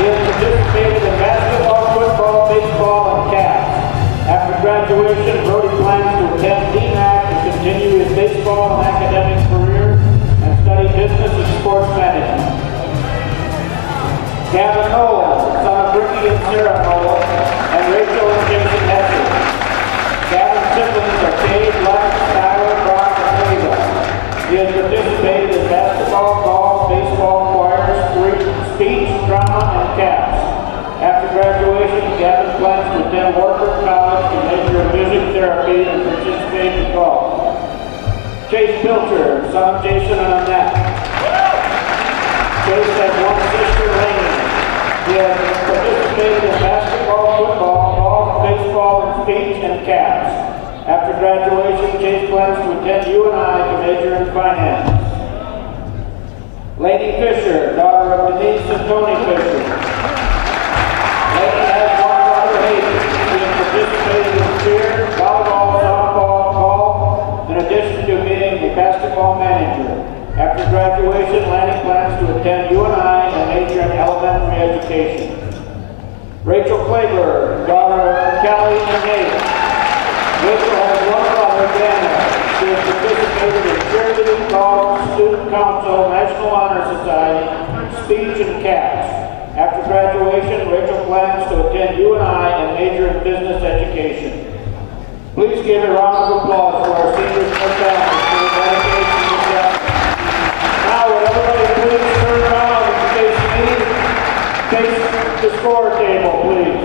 He has participated in basketball, football, baseball, and cats. After graduation, Brody plans to attend DMAC and continue his baseball and academic career and study business and sports management. Gavin Nolan, son of Ricky and Sarah Nolan, and Rachel and Jason Hesse. Gavin's siblings are Dave, Lex, Tyler, Brock, and Lisa. He has participated in basketball, golf, baseball, choir, speech, drama, and cats. After graduation, Gavin plans to attend Wartburg College to major in music therapy and participate in golf. Chase Pilcher, son of Jason and Annette. Chase has one sister, Lainey. He has participated in basketball, football, golf, baseball, and speech, and cats. After graduation, Chase plans to attend UNI to major in finance. Lady Fisher, daughter of Denise and Tony Fisher. Lady has one brother, Hayden. He has participated in cheer, volleyball, softball, golf, in addition to being a basketball manager. After graduation, Lanny plans to attend UNI and major in elementary education. Rachel Klaber, daughter of Kelly and Nate. Rachel has one brother, Daniel. She has participated in cheerleading, golf, student council, National Honor Society, speech, and cats. After graduation, Rachel plans to attend UNI and major in business education. Please give a round of applause for our seniors and their families for their dedication to Jesup. Now, would everybody please turn around and face the score table, please.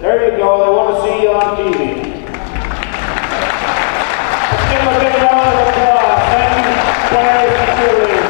There you go. They want to see you on TV. Let's give them a big round of applause. Thank you, players and cheerleaders.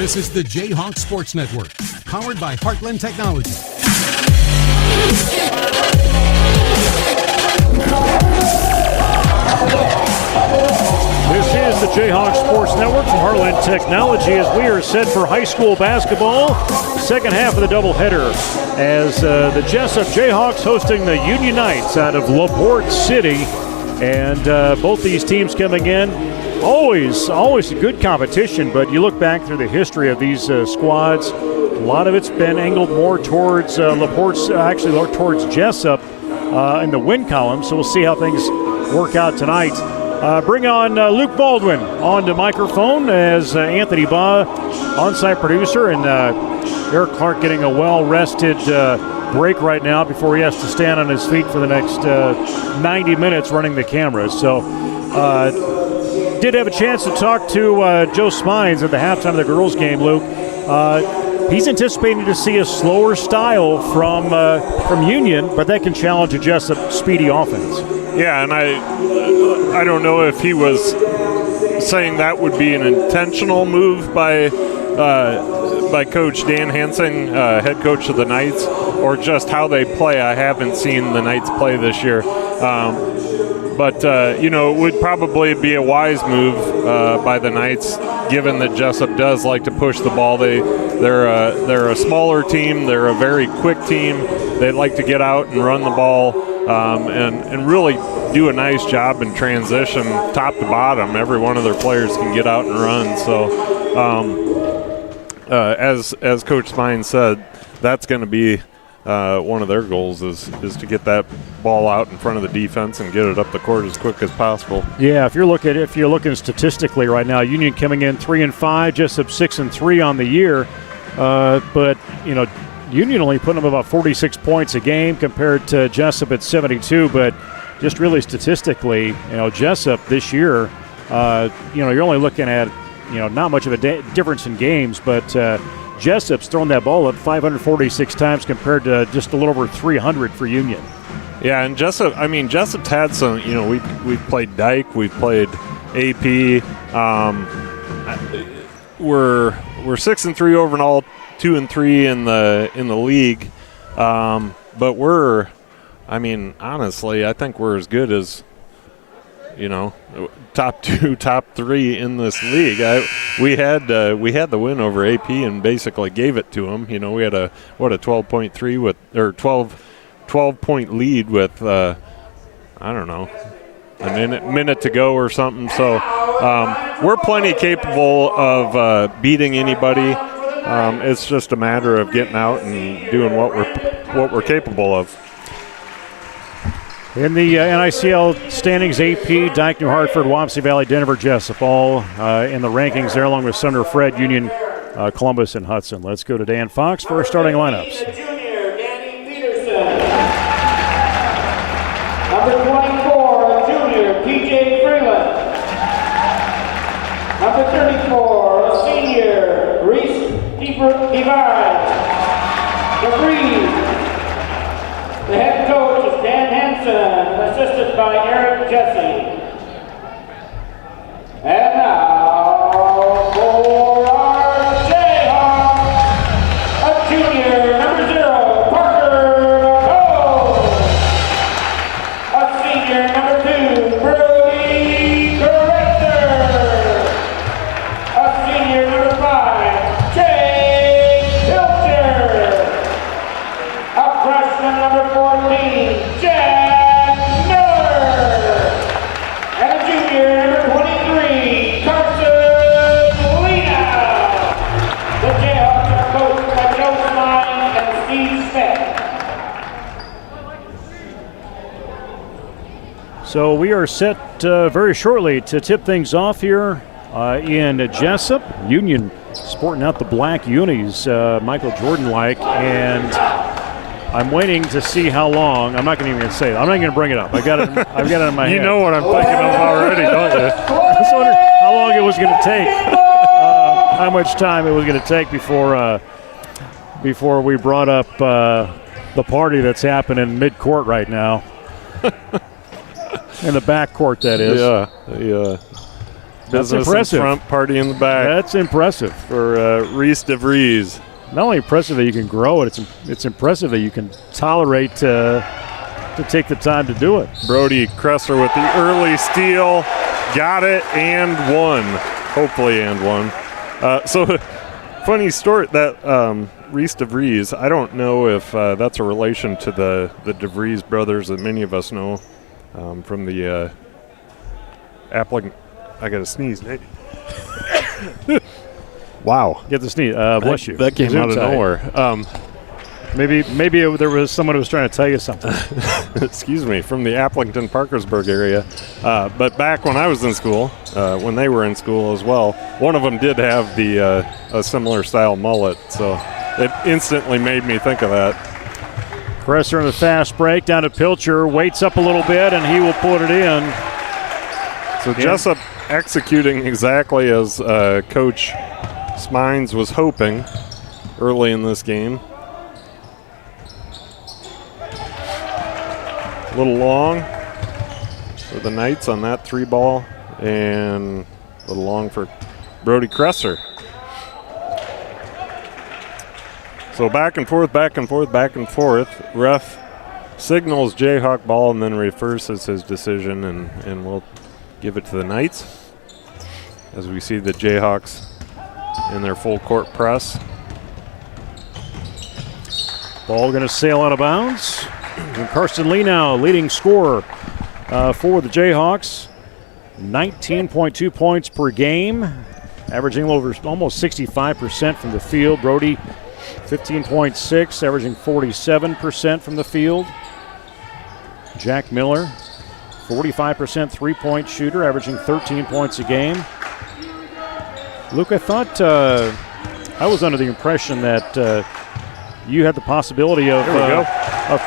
This is the Jayhawk Sports Network, powered by Heartland Technology. This is the Jayhawk Sports Network from Heartland Technology as we are set for high school basketball. Second half of the doubleheader as the Jesup Jayhawks hosting the Union Knights out of LaPorte City. And both these teams coming in. Always a good competition, but you look back through the history of these squads, a lot of it's been angled more towards LaPorte, actually more towards Jesup in the win column. So we'll see how things work out tonight. Bring on Luke Baldwin on the microphone as Anthony Baugh, on-site producer, and Eric Clark getting a well-rested break right now before he has to stand on his feet for the next 90 minutes running the cameras. So did have a chance to talk to Joe Spines at the halftime of the girls' game, Luke. He's anticipating to see a slower style from Union, but that can challenge a Jesup speedy offense. Yeah, and I don't know if he was saying that would be an intentional move by Coach Dan Hansing, head coach of the Knights, or just how they play. I haven't seen the Knights play this year. But it would probably be a wise move by the Knights, given that Jesup does like to push the ball. They're a smaller team. They're a very quick team. They like to get out and run the ball and really do a nice job in transition, top to bottom. Every one of their players can get out and run. So as Coach Spine said, that's going to be one of their goals is to get that ball out in front of the defense and get it up the court as quick as possible. Yeah, if you're looking statistically right now, Union coming in 3-5, Jesup 6-3 on the year, but Union only putting up about 46 points a game compared to Jesup at 72. But just really statistically, Jesup this year, you're only looking at not much of a difference in games, but Jesup's thrown that ball up 546 times compared to just a little over 300 for Union. Yeah, and Jesup's had some, we've played Dyke, we've played AP. We're 6-3 overall, 2-3 in the league. But honestly, I think we're as good as, top 2, top 3 in this league. We had the win over AP and basically gave it to them. We had a 12-point lead with a minute to go or something. So we're plenty capable of beating anybody. It's just a matter of getting out and doing what we're capable of. In the NICL standings, AP, Dyke, New Hartford, Wapsie Valley, Denver, Jesup, all in the rankings there, along with Sumner, Fred, Union, Columbus, and Hudson. Let's go to Dan Fox for our starting lineups. Junior, Danny Peterson. Number 24, junior, TJ Freeland. Number 34, a senior, Reese Divine. The head coach is Dan Hansen, assisted by Eric Jesse. And now for our Jayhawks, a junior, number 0, Parker Cole. A senior, number 2, Brody Corrector. A senior, number 5, Chase Pilcher. A freshman, number 14, Jack Miller. And a junior, number 23, Carson Lena. The Jayhawks are coached by Joe Smine and Steve Smith. So we are set very shortly to tip things off here in Jesup. Union sporting out the black unis, Michael Jordan-like, and I'm waiting to see how long. I'm not going to even say it. I'm not going to bring it up. I've got it in my head. You know what I'm thinking of already, don't you? I was wondering how long it was going to take, how much time it was going to take before we brought up the party that's happening in mid-court right now. In the back court, that is. Yeah. Business in front, party in the back. That's impressive. For Reese DeVries. Not only impressive that you can grow it, it's impressive that you can tolerate to take the time to do it. Brody Kresser with the early steal. Got it and won. Hopefully and won. So funny story that Reese DeVries, I don't know if that's a relation to the DeVries brothers that many of us know from the applicant. I got to sneeze, Nate. Wow. Get the sneeze. Bless you. That came out of nowhere. Maybe there was someone who was trying to tell you something. Excuse me, from the Applington Parkersburg area. But back when I was in school, when they were in school as well, one of them did have a similar style mullet. So it instantly made me think of that. Kresser in the fast break down to Pilcher. Waits up a little bit, and he will put it in. So Jesup executing exactly as Coach Smines was hoping early in this game. A little long for the Knights on that 3-ball, and a little long for Brody Kresser. So back and forth, back and forth, back and forth. Ref signals Jayhawk ball and then reverses his decision, and we'll give it to the Knights as we see the Jayhawks in their full court press. Ball going to sail out of bounds. And Carson Lee now leading scorer for the Jayhawks. 19.2 points per game, averaging over almost 65% from the field. Brody 15.6, averaging 47% from the field. Jack Miller 45% three-point shooter, averaging 13 points a game. Luke, I thought I was under the impression that you had the possibility of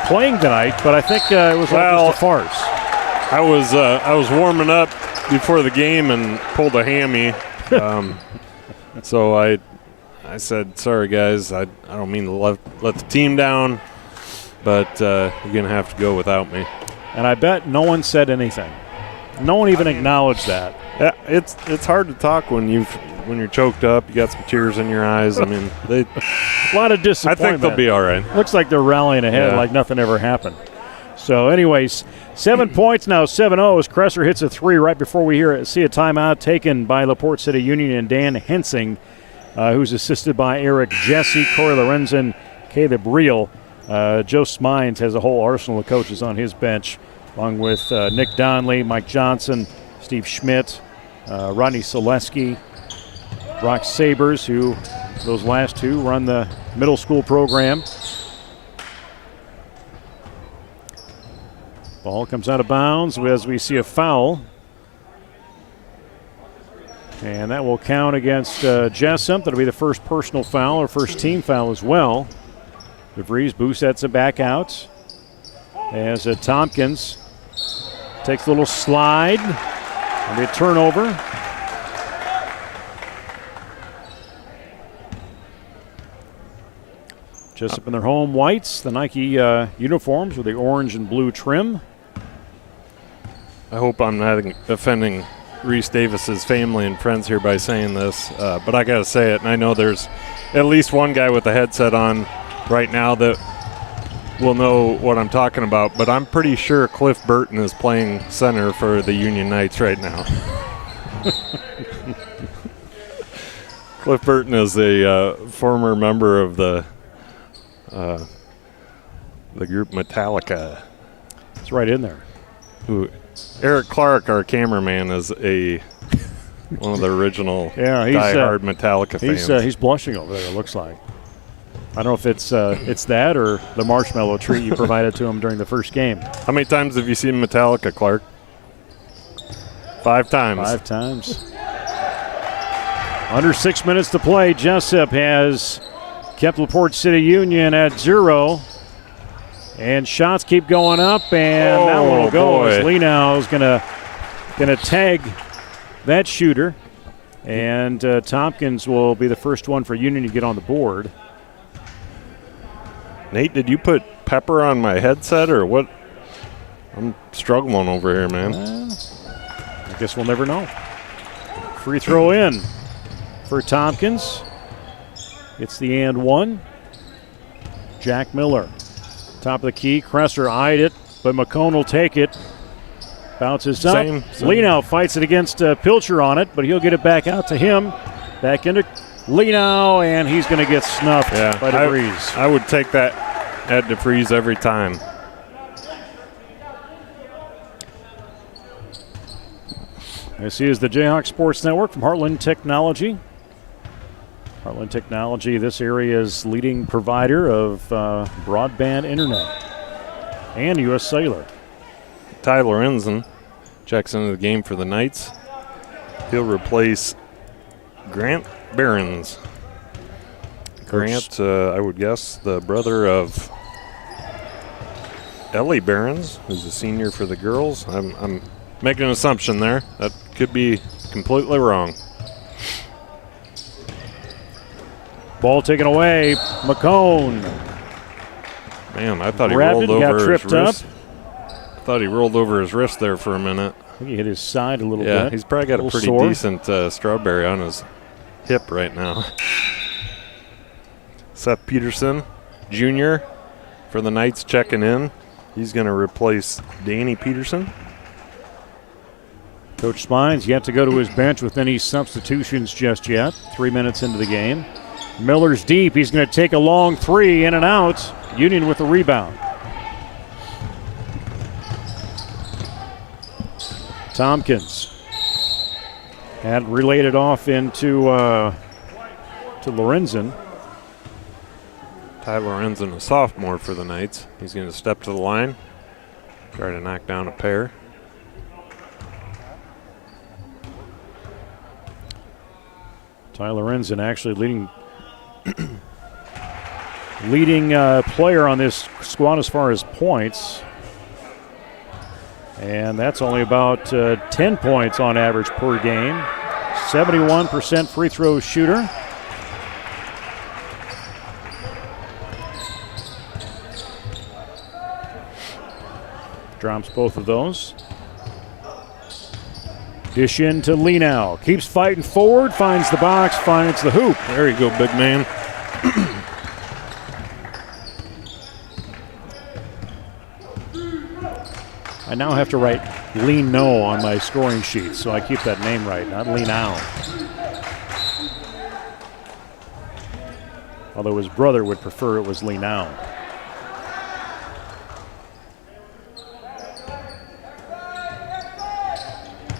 playing tonight, but I think it was just a farce. I was warming up before the game and pulled a hammy, so I said, "Sorry guys, I don't mean to let the team down, but you're gonna have to go without me." And I bet no one said anything. No one even acknowledged that. Yeah, it's hard to talk when you're choked up. You got some tears in your eyes. I mean, a lot of disappointment. I think they'll be all right. Looks like they're rallying ahead like nothing ever happened. So, anyways, 7 points now, 7-0 as Kresser hits a three right before we see a timeout taken by LaPorte City Union and Dan Hensing, who's assisted by Eric Jesse, Corey Lorenzen, Caleb Reel. Joe Smines has a whole arsenal of coaches on his bench, along with Nick Donley, Mike Johnson, Steve Schmidt, Rodney Selesky, Brock Sabers, who those last two run the middle school program. Ball comes out of bounds as we see a foul. And that will count against Jesup. That'll be the first personal foul or first team foul as well. DeVries Boussets it back out as Tompkins takes a little slide. It'll be a turnover. Jesup in their home whites, the Nike uniforms with the orange and blue trim. I hope I'm not offending Reese Davis's family and friends here by saying this, but I got to say it, and I know there's at least one guy with a headset on right now that will know what I'm talking about, but I'm pretty sure Cliff Burton is playing center for the Union Knights right now. Cliff Burton is a former member of the group Metallica. It's right in there. Who Eric Clark, our cameraman, is one of the original diehard Metallica fans. He's blushing over there, it looks like. I don't know if it's that or the marshmallow treat you provided to him during the first game. How many times have you seen Metallica, Clark? 5 times. 5 times. Under 6 minutes to play, Jesup has kept LaPorte City Union at 0. And shots keep going up, and that one will go as Lee now is gonna tag that shooter. And Tompkins will be the first one for Union to get on the board. Nate, did you put pepper on my headset or what? I'm struggling over here, man. I guess we'll never know. Free throw in for Tompkins. It's the and one. Jack Miller. Top of the key. Kresser eyed it, but McCone will take it. Bounces up. Same. Lenow fights it against Pilcher on it, but he'll get it back out to him. Back into Lenow, and he's going to get snuffed by DeVries. I would take that at DeVries every time. This is the Jayhawk Sports Network from Heartland Technology. Heartland Technology, this area's leading provider of broadband internet and U.S. Cellular. Ty Lorenzen checks into the game for the Knights. He'll replace Grant Behrens. Grant, I would guess, the brother of Ellie Behrens, who's a senior for the girls. I'm making an assumption there. That could be completely wrong. Ball taken away. McCone. Man, I thought he Grabbed rolled it, over got his tripped wrist. up. I thought he rolled over his wrist there for a minute. I think he hit his side a little bit. Yeah, he's probably got a pretty sore. decent strawberry on his hip right now. Seth Peterson, Jr. for the Knights checking in. He's going to replace Danny Peterson. Coach Spine's yet to go to his bench with any substitutions just yet. 3 minutes into the game. Miller's deep. He's going to take a long three, in and out. Union with the rebound. Tompkins had relayed it off into to Lorenzen. Ty Lorenzen, a sophomore for the Knights. He's going to step to the line, try to knock down a pair. Ty Lorenzen actually leading player on this squad as far as points. And that's only about 10 points on average per game. 71% free throw shooter. Drops both of those. Dish in to Lenow. Keeps fighting forward, finds the box, finds the hoop. There you go, big man. I now have to write Leno on my scoring sheet, so I keep that name right, not Lenow. Although his brother would prefer it was Lenow.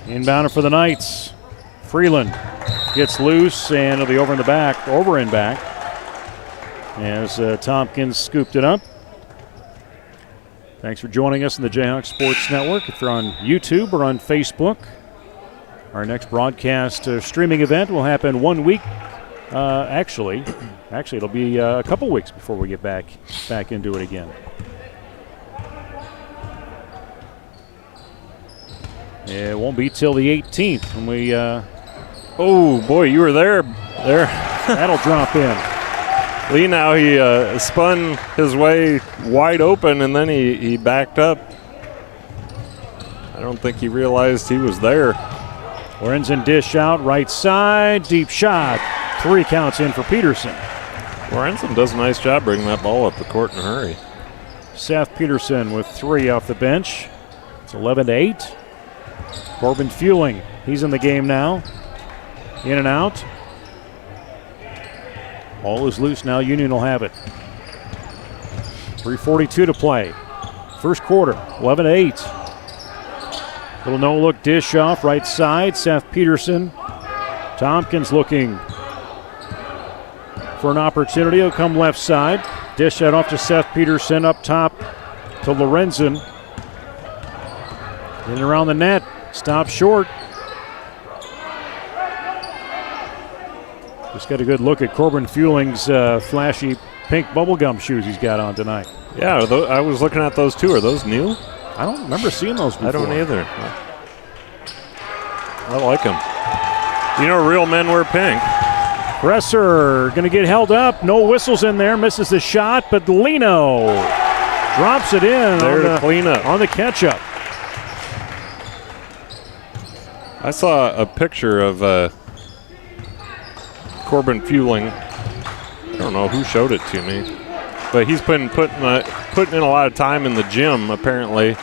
Inbounder for the Knights. Freeland gets loose, and it'll be over and back. As Tompkins scooped it up. Thanks for joining us in the Jayhawk Sports Network. If you're on YouTube or on Facebook, our next broadcast streaming event will happen 1 week. Actually, it'll be a couple weeks before we get back into it again. It won't be till the 18th when we. Oh boy, you were there. That'll drop in. Lee now he spun his way wide open and then he backed up. I don't think he realized he was there. Lorenzen dish out right side, deep shot. 3 counts in for Peterson. Lorenzen does a nice job bringing that ball up the court in a hurry. Seth Peterson with 3 off the bench. It's 11-8. Corbin Fueling, he's in the game now. In and out. Ball is loose now. Union will have it. 3:42 to play. First quarter, 11-8. Little no-look dish off right side. Seth Peterson. Tompkins looking for an opportunity. He'll come left side. Dish that off to Seth Peterson. Up top to Lorenzen. In and around the net. Stop short. Just got a good look at Corbin Fueling's flashy pink bubblegum shoes he's got on tonight. Yeah, I was looking at those too. Are those new? I don't remember seeing those before. I don't either. I like them. You know, real men wear pink. Kresser going to get held up. No whistles in there. Misses the shot, but Leno drops it in there to clean up on the catch-up. I saw a picture of Corbin Fueling. I don't know who showed it to me, but he's been putting in a lot of time in the gym, apparently.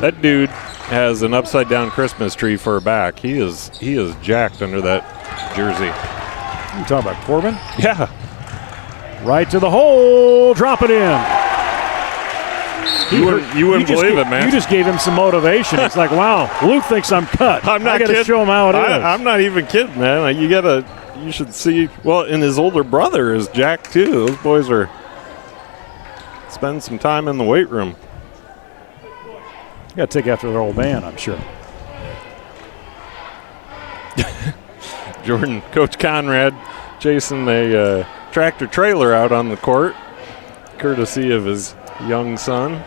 That dude has an upside-down Christmas tree for a back. He is jacked under that jersey. You talking about Corbin? Yeah. Right to the hole, drop it in. You wouldn't believe it, man. You just gave him some motivation. It's like, wow, Luke thinks I'm cut. I'm not I got to show him how it is. I'm not even kidding, man. Like, you should see. Well, and his older brother is jacked too. Those boys are spending some time in the weight room. Got to take after their old man, I'm sure. Jordan, Coach Conrad chasing a tractor trailer out on the court, courtesy of his young son.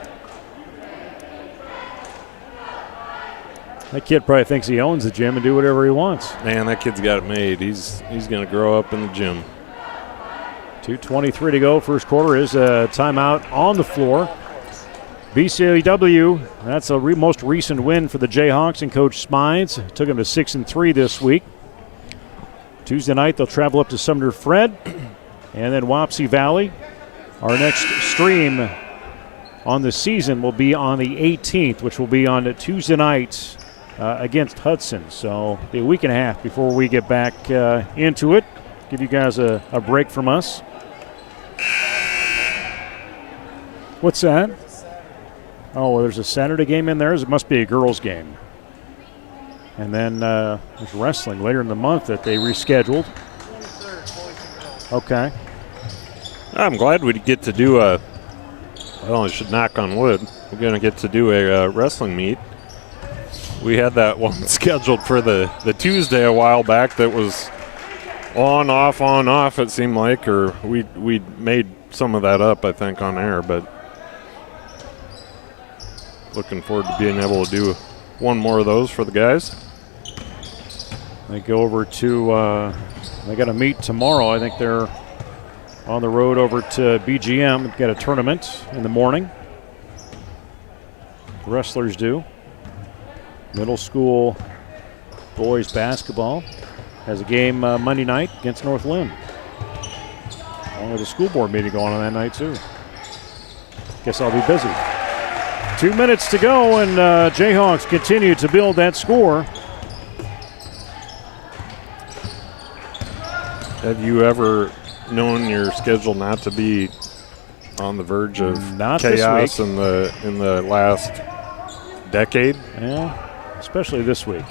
That kid probably thinks he owns the gym and do whatever he wants. Man, that kid's got it made. He's going to grow up in the gym. 2:23 to go. First quarter is a timeout on the floor. BCW, that's a most recent win for the Jayhawks and Coach Smines. Took them to 6-3 this week. Tuesday night, they'll travel up to Sumner Fred and then Wapsie Valley. Our next stream on the season will be on the 18th, which will be on Tuesday night against Hudson. So be a week and a half before we get back into it. Give you guys a break from us. What's that? Oh, well, there's a Saturday game in there. It must be a girls' game. And then there's wrestling later in the month that they rescheduled. Okay. I'm glad we get to do well, I should knock on wood. We're going to get to do a wrestling meet. We had that one scheduled for the Tuesday a while back that was on, off, it seemed like, or we made some of that up, I think, on air, but looking forward to being able to do one more of those for the guys. They go over to, they got a meet tomorrow. I think they're on the road over to BGM. Got a tournament in the morning. The wrestlers do. Middle school boys basketball has a game Monday night against North Lynn. Along with a school board meeting going on that night too. Guess I'll be busy. 2 minutes to go, and Jayhawks continue to build that score. Have you ever known your schedule not to be on the verge of chaos in the last decade? Yeah, especially this week.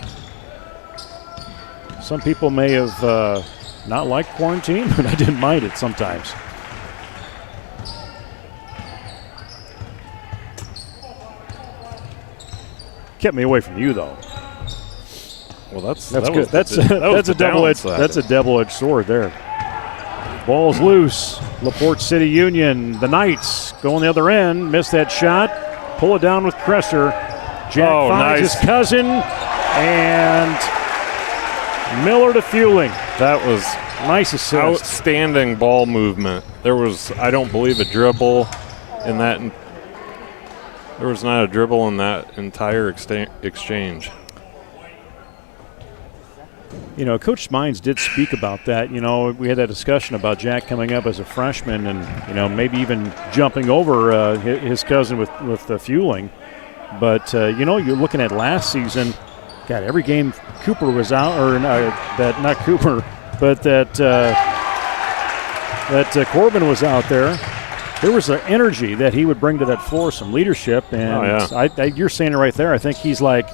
Some people may have not liked quarantine, but I didn't mind it sometimes. Kept me away from you, though. Well, that's good. That's a double-edged sword there. Ball's loose. LaPorte City Union. The Knights go on the other end. Miss that shot. Pull it down with Kresser. Jack finds his cousin, and Miller to Fueling. That was nice assist. Outstanding ball movement. There was, I don't believe, a dribble in that. There was not a dribble in that entire exchange. You know, Coach Smines did speak about that. You know, we had that discussion about Jack coming up as a freshman and, you know, maybe even jumping over his cousin with the Fueling. But, you know, you're looking at last season, God, every game Cooper was out, or not Cooper, but that Corbin was out there. There was an energy that he would bring to that floor, some leadership. And you're saying it right there. I think he's like,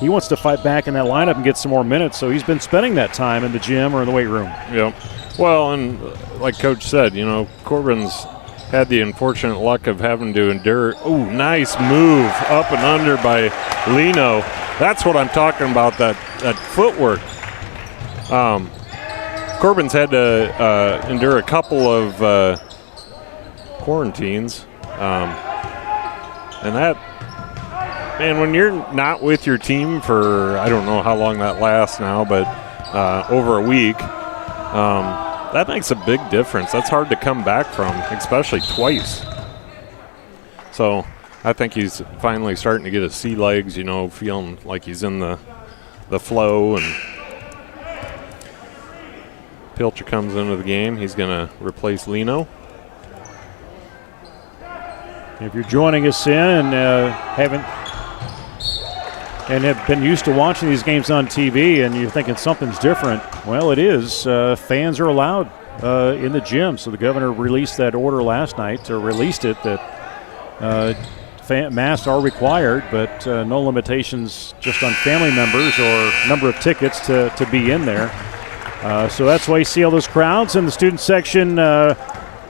he wants to fight back in that lineup and get some more minutes, so he's been spending that time in the gym or in the weight room. Yep. Well, and like Coach said, you know, Corbin's had the unfortunate luck of having to endure. Ooh, nice move up and under by Lino. That's what I'm talking about, that footwork. Corbin's had to endure a couple of quarantines. And that, man, when you're not with your team for, I don't know how long that lasts now, but over a week, that makes a big difference. That's hard to come back from, especially twice. So I think he's finally starting to get his sea legs, you know, feeling like he's in the the flow. And Pilcher comes into the game. He's going to replace Lino. If you're joining us in and have been used to watching these games on TV and you're thinking something's different, well, it is. Fans are allowed in the gym. So the governor released that order last night, or released it, that masks are required, but no limitations just on family members or number of tickets to be in there. So that's why you see all those crowds in the student section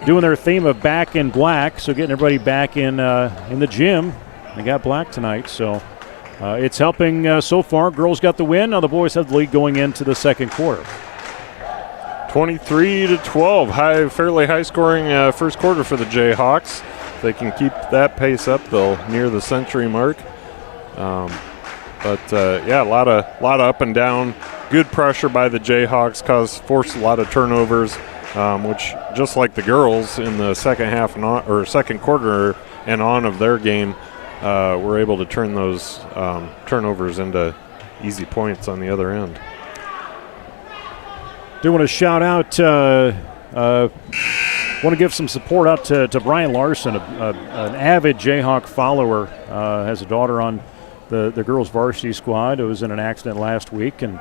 doing their theme of back in black, so getting everybody back in the gym. They got black tonight, so it's helping so far. Girls got the win. Now the boys have the lead going into the second quarter. 23-12, fairly high-scoring first quarter for the Jayhawks. If they can keep that pace up, they'll near the century mark. A lot of up and down. Good pressure by the Jayhawks forced a lot of turnovers, which, just like the girls in the second half or second quarter and on of their game, were able to turn those turnovers into easy points on the other end. Do want to shout out, want to give some support out to Brian Larson, an avid Jayhawk follower, has a daughter on the girls varsity squad who was in an accident last week, and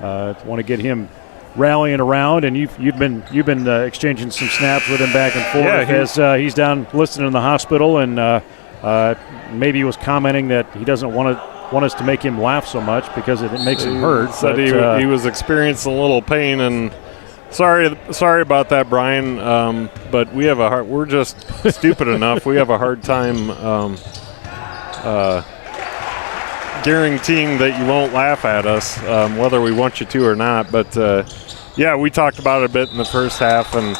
want to get him rallying around. And you've been exchanging some snaps with him back and forth as he's down listed in the hospital, and maybe he was commenting that he doesn't want us to make him laugh so much because it makes him hurt. Said he was experiencing a little pain, and sorry about that, Brian. But we have we're just stupid enough. We have a hard time guaranteeing that you won't laugh at us, whether we want you to or not. But we talked about it a bit in the first half, and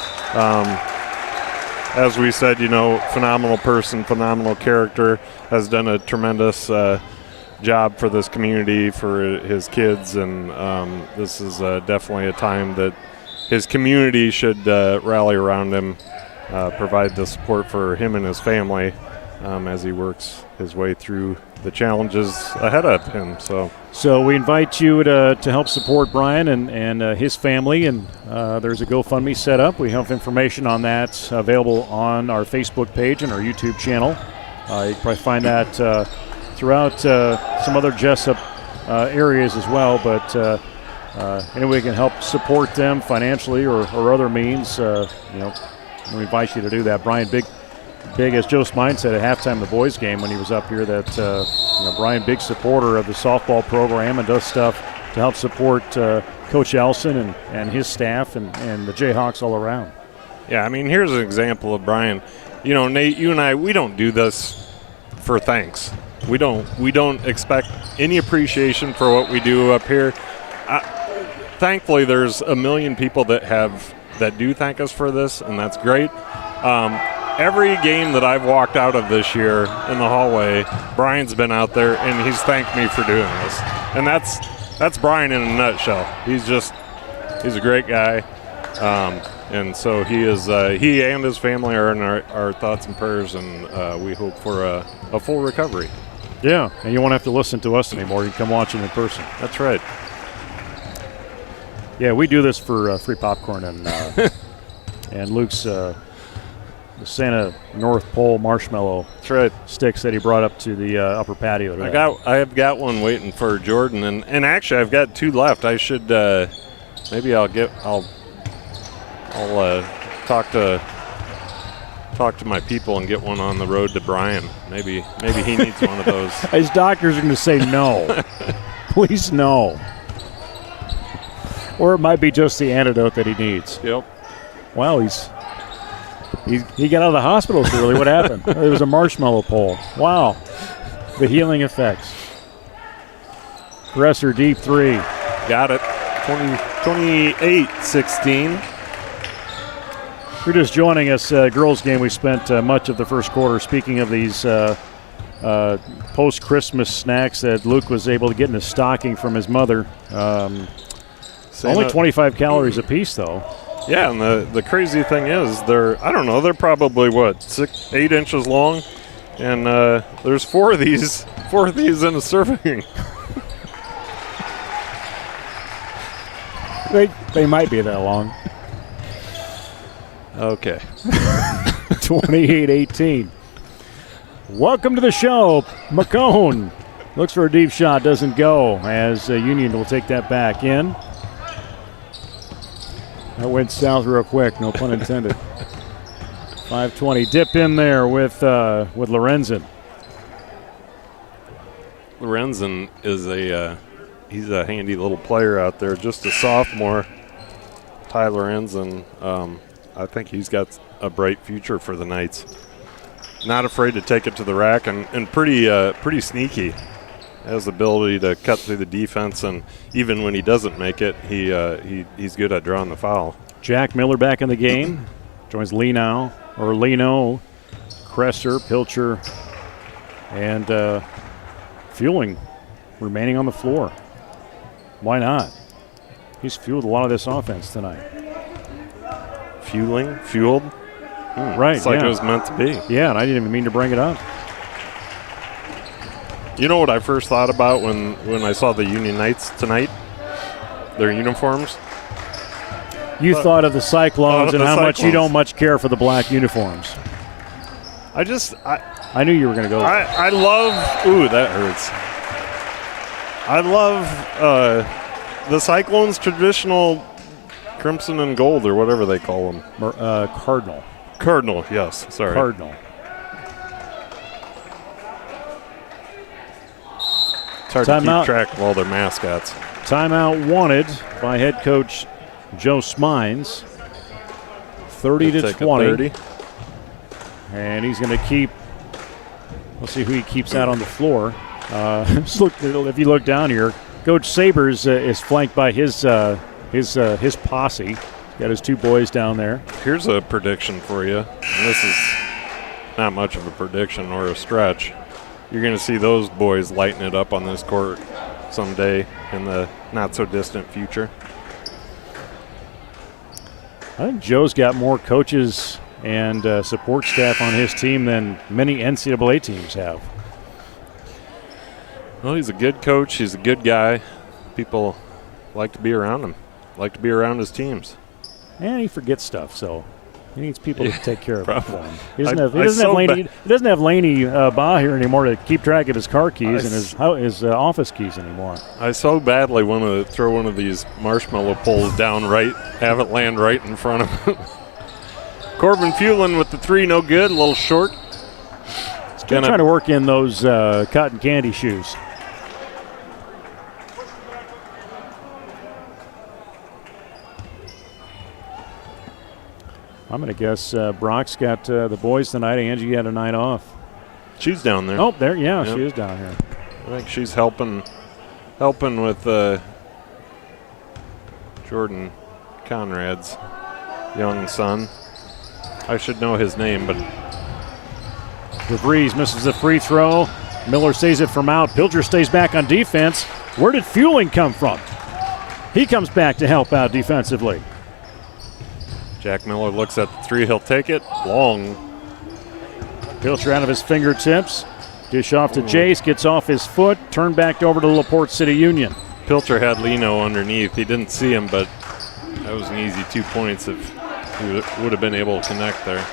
as we said, phenomenal person, phenomenal character, has done a tremendous job for this community, for his kids, and this is definitely a time that his community should rally around him, provide the support for him and his family as he works his way through the challenges ahead of him. So we invite you to help support Brian and his family, and there's a GoFundMe set up. We have information on that available on our Facebook page and our YouTube channel. You can probably find that throughout some other Jesup areas as well, but any way we can help support them financially or other means, we invite you to do that. Brian, big, as Joe Smine said at halftime of the boys game when he was up here, that Brian, big supporter of the softball program and does stuff to help support Coach Elson and his staff and the Jayhawks all around. Yeah, I mean, here's an example of Brian. Nate, you and I, we don't do this for thanks. We don't expect any appreciation for what we do up here. Thankfully, there's a million people that do thank us for this, and that's great. Every game that I've walked out of this year in the hallway, Brian's been out there and he's thanked me for doing this. And that's Brian in a nutshell. He's a great guy. And so he and his family are in our thoughts and prayers, and we hope for a full recovery. Yeah, and you won't have to listen to us anymore. You can come watch him in person. That's right. Yeah, we do this for free popcorn and Luke's the Santa North Pole marshmallow sticks that he brought up to the upper patio today. I have got one waiting for Jordan, and actually I've got two left. I should maybe I'll talk to my people and get one on the road to Brian. Maybe he needs one of those. His doctors are going to say no. Please no. Or it might be just the antidote that he needs. Yep. Wow, he got out of the hospital so early. What happened? It was a marshmallow pole. Wow. The healing effects. Presser deep three. Got it. 28-16. If you're just joining us, girls game, we spent much of the first quarter speaking of these post-Christmas snacks that Luke was able to get in his stocking from his mother. Only 25 calories a piece, though. Yeah, and the crazy thing is, they're probably, 8 inches long, and there's four of these in a serving. They might be that long. Okay. 28-18. Welcome to the show. McCone looks for a deep shot, doesn't go, as Union will take that back in. That went south real quick, no pun intended. 5:20, dip in there with Lorenzen. Lorenzen is he's a handy little player out there, just a sophomore. Ty Lorenzen, I think he's got a bright future for the Knights. Not afraid to take it to the rack and pretty sneaky. Has the ability to cut through the defense, and even when he doesn't make it, he's good at drawing the foul. Jack Miller back in the game. Joins Lino, Kresser, Pilcher, and Fueling remaining on the floor. Why not? He's fueled a lot of this offense tonight. Fueled? Right, it's like it was meant to be. Yeah, and I didn't even mean to bring it up. You know what I first thought about when I saw the Union Knights tonight? Their uniforms? You thought of the Cyclones and how much you don't much care for the black uniforms. I knew you were going to go. I love, ooh, that hurts. I love the Cyclones' traditional crimson and gold, or whatever they call them. Cardinal. Cardinal, yes, sorry. Cardinal. It's hard to keep track of all their mascots. Timeout wanted by head coach Joe Smines. 30-20. And he's going to keep, we'll see who he keeps out on the floor. If you look down here, Coach Sabers is flanked by his posse. He's got his two boys down there. Here's a prediction for you. And this is not much of a prediction or a stretch. You're going to see those boys lighten it up on this court someday in the not-so-distant future. I think Joe's got more coaches and support staff on his team than many NCAA teams have. Well, he's a good coach. He's a good guy. People like to be around him, like to be around his teams. And he forgets stuff, so he needs people to take care of him for him. He Probably. doesn't have Laney Baugh here anymore to keep track of his car keys and his office keys anymore. I so badly want to throw one of these marshmallow poles down right, have it land right in front of him. Corbin Fueling with the three, no good, a little short. Still trying to work in those cotton candy shoes. I'm going to guess Brock's got the boys tonight. Angie had a night off. She's down there. Oh, there, yeah, yep. She is down here. I think she's helping with Jordan Conrad's young son. I should know his name, but DeVries misses the free throw. Miller saves it from out. Pilcher stays back on defense. Where did Fueling come from? He comes back to help out defensively. Jack Miller looks at the three. He'll take it. Long. Pilcher out of his fingertips. Dish off to Jace. Gets off his foot. Turned back over to LaPorte City Union. Pilcher had Lino underneath. He didn't see him, but that was an easy 2 points if he would have been able to connect there.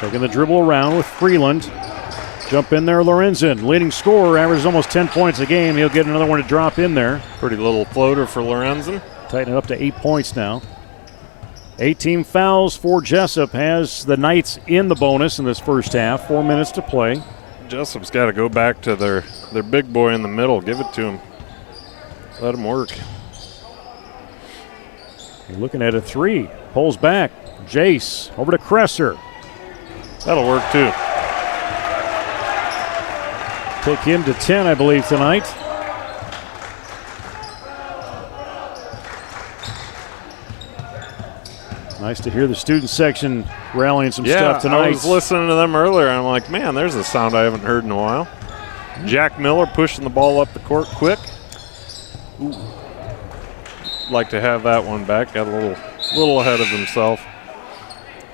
Taking the dribble around with Freeland. Jump in there, Lorenzen. Leading scorer, averages almost 10 points a game. He'll get another one to drop in there. Pretty little floater for Lorenzen. Tighten it up to 8 points now. 18 fouls for Jesup. Has the Knights in the bonus in this first half. 4 minutes to play. Jesup's got to go back to their big boy in the middle. Give it to him. Let him work. You're looking at a three. Pulls back. Jace over to Kresser. That'll work too. Take him to 10, I believe, tonight. Nice to hear the student section rallying some stuff tonight. I was listening to them earlier, and I'm like, man, there's a sound I haven't heard in a while. Jack Miller pushing the ball up the court quick. Ooh. like to have that one back. Got a little ahead of himself.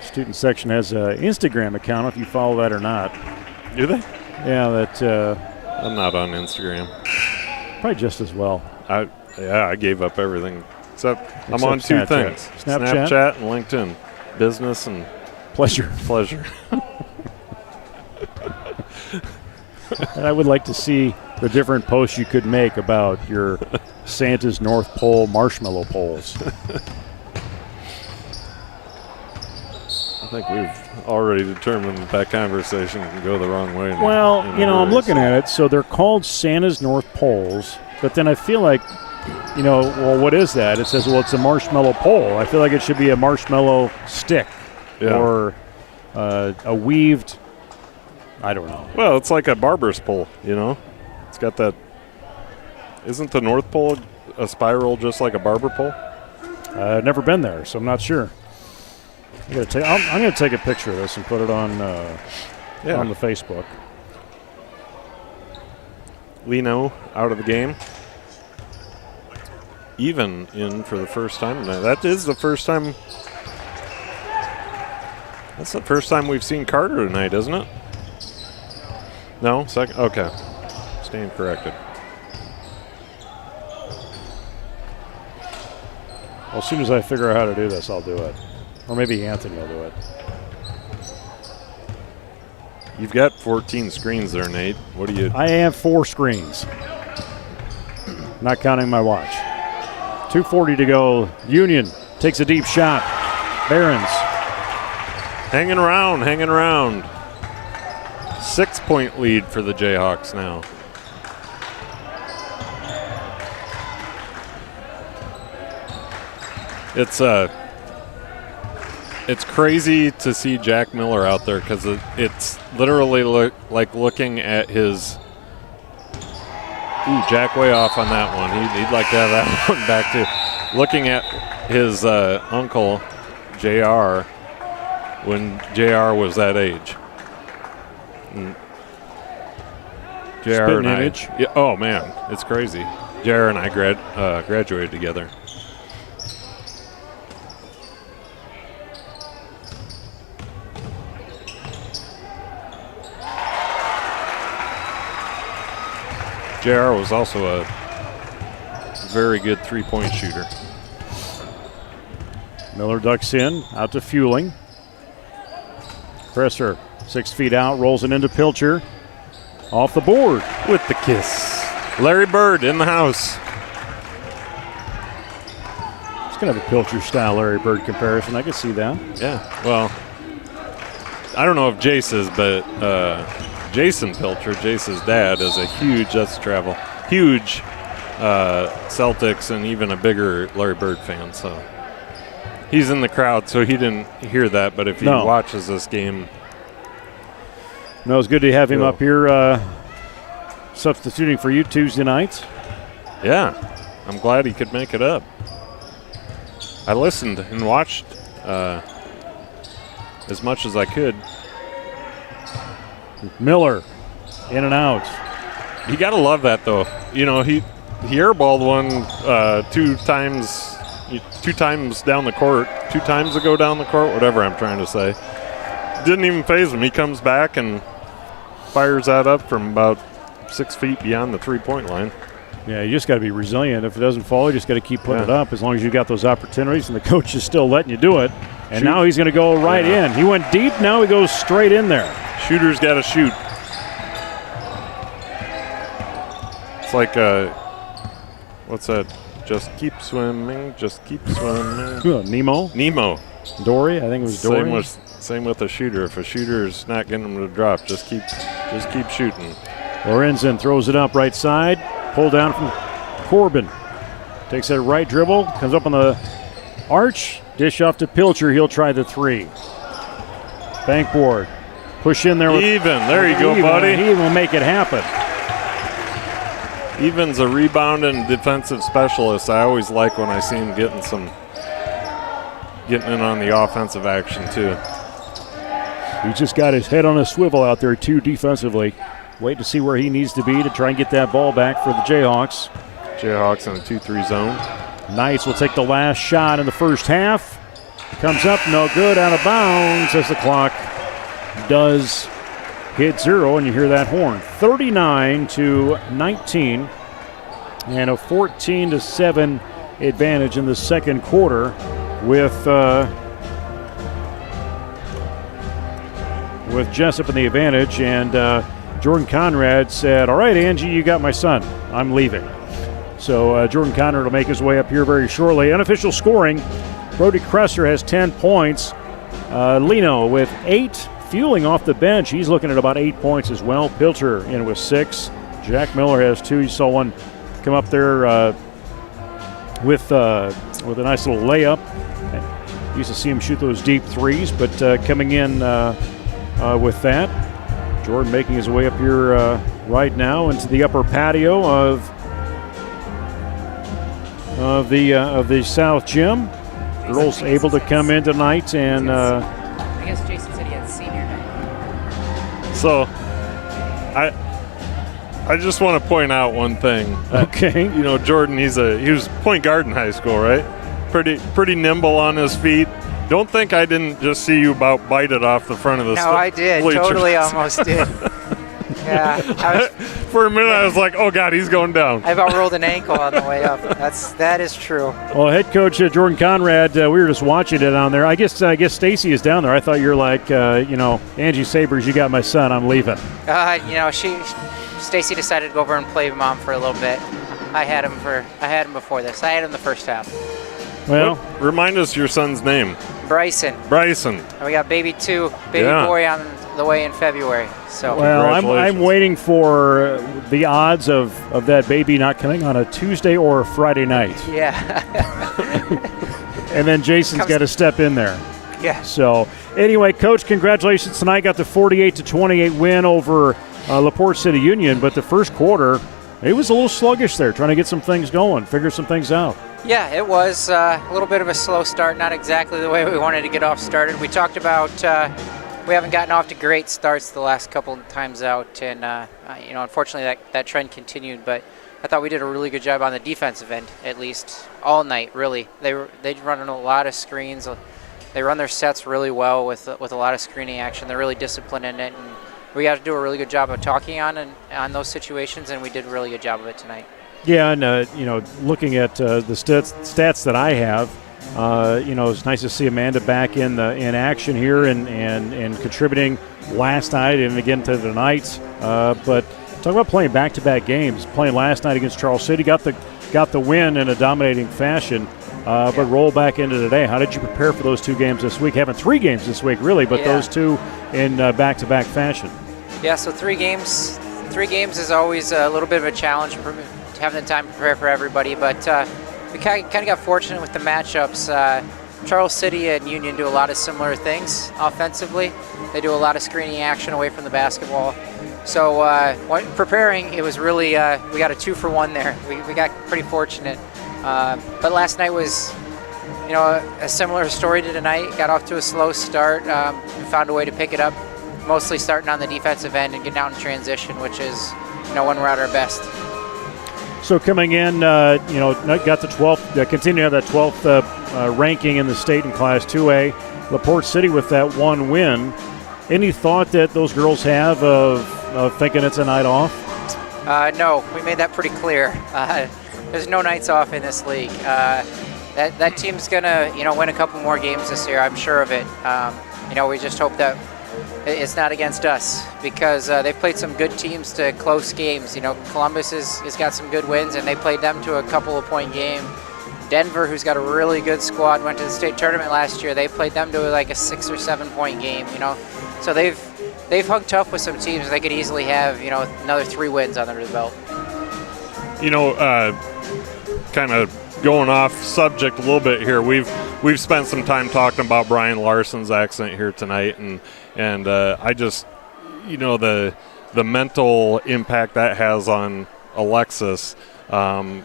Student section has an Instagram account, if you follow that or not. Do they? Yeah, that. I'm not on Instagram. Probably just as well. I gave up everything except I'm Except on two Snapchat. things: Snapchat? and LinkedIn, business and Pleasure. And I would like to see the different posts you could make about your Santa's North Pole marshmallow poles. I think we've already determined that conversation can go the wrong way. Well, in a I'm hurry, looking so. at it. So they're called Santa's North Poles, but then I feel like, well, what is that? It says, well, it's a marshmallow pole. I feel like it should be a marshmallow stick or a weaved, I don't know. Well, it's like a barber's pole, It's got that. Isn't the North Pole a spiral just like a barber pole? I've never been there, so I'm not sure. I'm going to take a picture of this and put it on the Facebook. Lino out of the game. Even in for the first time tonight. That is the first time. That's the first time we've seen Carter tonight, isn't it? No? Second? Okay. Stand corrected. Well, as soon as I figure out how to do this, I'll do it. Or maybe Anthony will do it. You've got 14 screens there, Nate. What do you... I have 4 screens. Not counting my watch. 2:40 to go. Union takes a deep shot. Barons. Hanging around. 6-point lead for the Jayhawks now. It's crazy to see Jack Miller out there because it's literally like looking at his. Ooh, Jack way off on that one. He'd like to have that one back too. Looking at his uncle, JR, when JR was that age. JR Spitting and image. Yeah, oh man, it's crazy. JR and I graduated together. JR was also a very good three-point shooter. Miller ducks in, out to Fueling. Presser, 6 feet out, rolls it into Pilcher. Off the board. With the kiss. Larry Bird in the house. It's kind of a Pilcher-style Larry Bird comparison. I can see that. Yeah, well, I don't know if Jace is, but Jason Pilcher, Jace's dad, is a huge Celtics and even a bigger Larry Bird fan. So he's in the crowd, so he didn't hear that. But if he watches this game, no, it's good to have him up here substituting for you Tuesday nights. Yeah, I'm glad he could make it up. I listened and watched as much as I could. Miller, in and out. You got to love that, though. You know, he airballed one 2 times down the court, 2 times ago down the court, whatever I'm trying to say. Didn't even faze him. He comes back and fires that up from about 6 feet beyond the three-point line. Yeah, you just got to be resilient. If it doesn't fall, you just got to keep putting it up as long as you got those opportunities and the coach is still letting you do it. And now he's going to go right in. He went deep. Now he goes straight in there. Shooter's got to shoot. It's like, what's that? Just keep swimming, just keep swimming. Nemo. Dory, I think it was Dory. Same with a shooter. If a shooter's not getting him to drop, just keep shooting. Lorenzen throws it up right side. Pull down from Corbin. Takes that right dribble, comes up on the arch. Dish off to Pilcher. He'll try the 3. Bankboard. Push in there. There you go, buddy. He will make it happen. Evan's a rebound and defensive specialist. I always like when I see him getting in on the offensive action, too. He's just got his head on a swivel out there, too, defensively. Wait to see where he needs to be to try and get that ball back for the Jayhawks. Jayhawks in a 2-3 zone. Knights will take the last shot in the first half. Comes up, no good, out of bounds as the clock does hit 0, and you hear that horn. 39-19, and a 14-7 advantage in the second quarter with Jesup in the advantage. And Jordan Conrad said, "All right, Angie, you got my son. I'm leaving." So Jordan Conrad will make his way up here very shortly. Unofficial scoring, Brody Kresser has 10 points. Lino with 8, fueling off the bench. He's looking at about 8 points as well. Pilcher in with 6. Jack Miller has 2. You saw one come up there with a nice little layup. Used to see him shoot those deep threes, but coming in with that. Jordan making his way up here right now into the upper patio of the South Gym. Girls able to come in tonight, and I guess Jason said he had senior night. So, I just want to point out one thing. Okay. Jordan, he was point guard in high school, right? Pretty nimble on his feet. Don't think I didn't just see you about bite it off the front of the No, I did. bleachers. Totally almost did. Yeah. For a minute, I was like, oh, God, he's going down. I about rolled an ankle on the way up. That is true. Well, head coach Jordan Conrad, we were just watching it down there. I guess Stacy is down there. I thought you were like, Angie Sabers, you got my son. I'm leaving. Stacy decided to go over and play mom for a little bit. I had him before this. I had him the first half. Well, remind us your son's name. Bryson. Bryson. And we got baby boy on the way in February. So. Well, I'm waiting for the odds of that baby not coming on a Tuesday or a Friday night. Yeah. And then Jason's got to step in there. Yeah. So anyway, Coach, congratulations tonight. Got the 48-28 win over LaPorte City Union, but the first quarter, it was a little sluggish there, trying to get some things going, figure some things out. Yeah, it was a little bit of a slow start, not exactly the way we wanted to get off started. We talked about we haven't gotten off to great starts the last couple of times out, and unfortunately that trend continued. But I thought we did a really good job on the defensive end, at least all night. Really, they run a lot of screens. They run their sets really well with a lot of screening action. They're really disciplined in it, and we got to do a really good job of talking on those situations, and we did a really good job of it tonight. Yeah, and looking at the stats that I have, it's nice to see Amanda back in action here and contributing last night and again tonight. But talk about playing back-to-back games. Playing last night against Charles City, got the win in a dominating fashion. But roll back into today. How did you prepare for those 2 games this week? Having 3 games this week, really, but those 2 in back-to-back fashion. Yeah, so 3 games. 3 games is always a little bit of a challenge for having the time to prepare for everybody, but we kind of got fortunate with the matchups. Charles City and Union do a lot of similar things offensively. They do a lot of screening action away from the basketball. So when preparing, it was really, we got a 2-for-1 there. We got pretty fortunate. But last night was, a similar story to tonight. Got off to a slow start. We found a way to pick it up, mostly starting on the defensive end and getting out in transition, which is, when we're at our best. So coming in, got the 12th, continue to have that 12th ranking in the state in Class 2A. LaPorte City with that 1 win. Any thought that those girls have of thinking it's a night off? No, we made that pretty clear. There's no nights off in this league. That team's gonna, win a couple more games this year. I'm sure of it. We just hope that it's not against us, because they've played some good teams to close games. Columbus has got some good wins, and they played them to a couple of point game. Denver, who's got a really good squad, went to the state tournament last year. They played them to like a 6 or 7 point game. So they've hung tough with some teams. They could easily have another 3 wins under the belt. Kind of going off subject a little bit here. We've spent some time talking about Brian Larson's accident here tonight, and I just, the mental impact that has on Alexis. And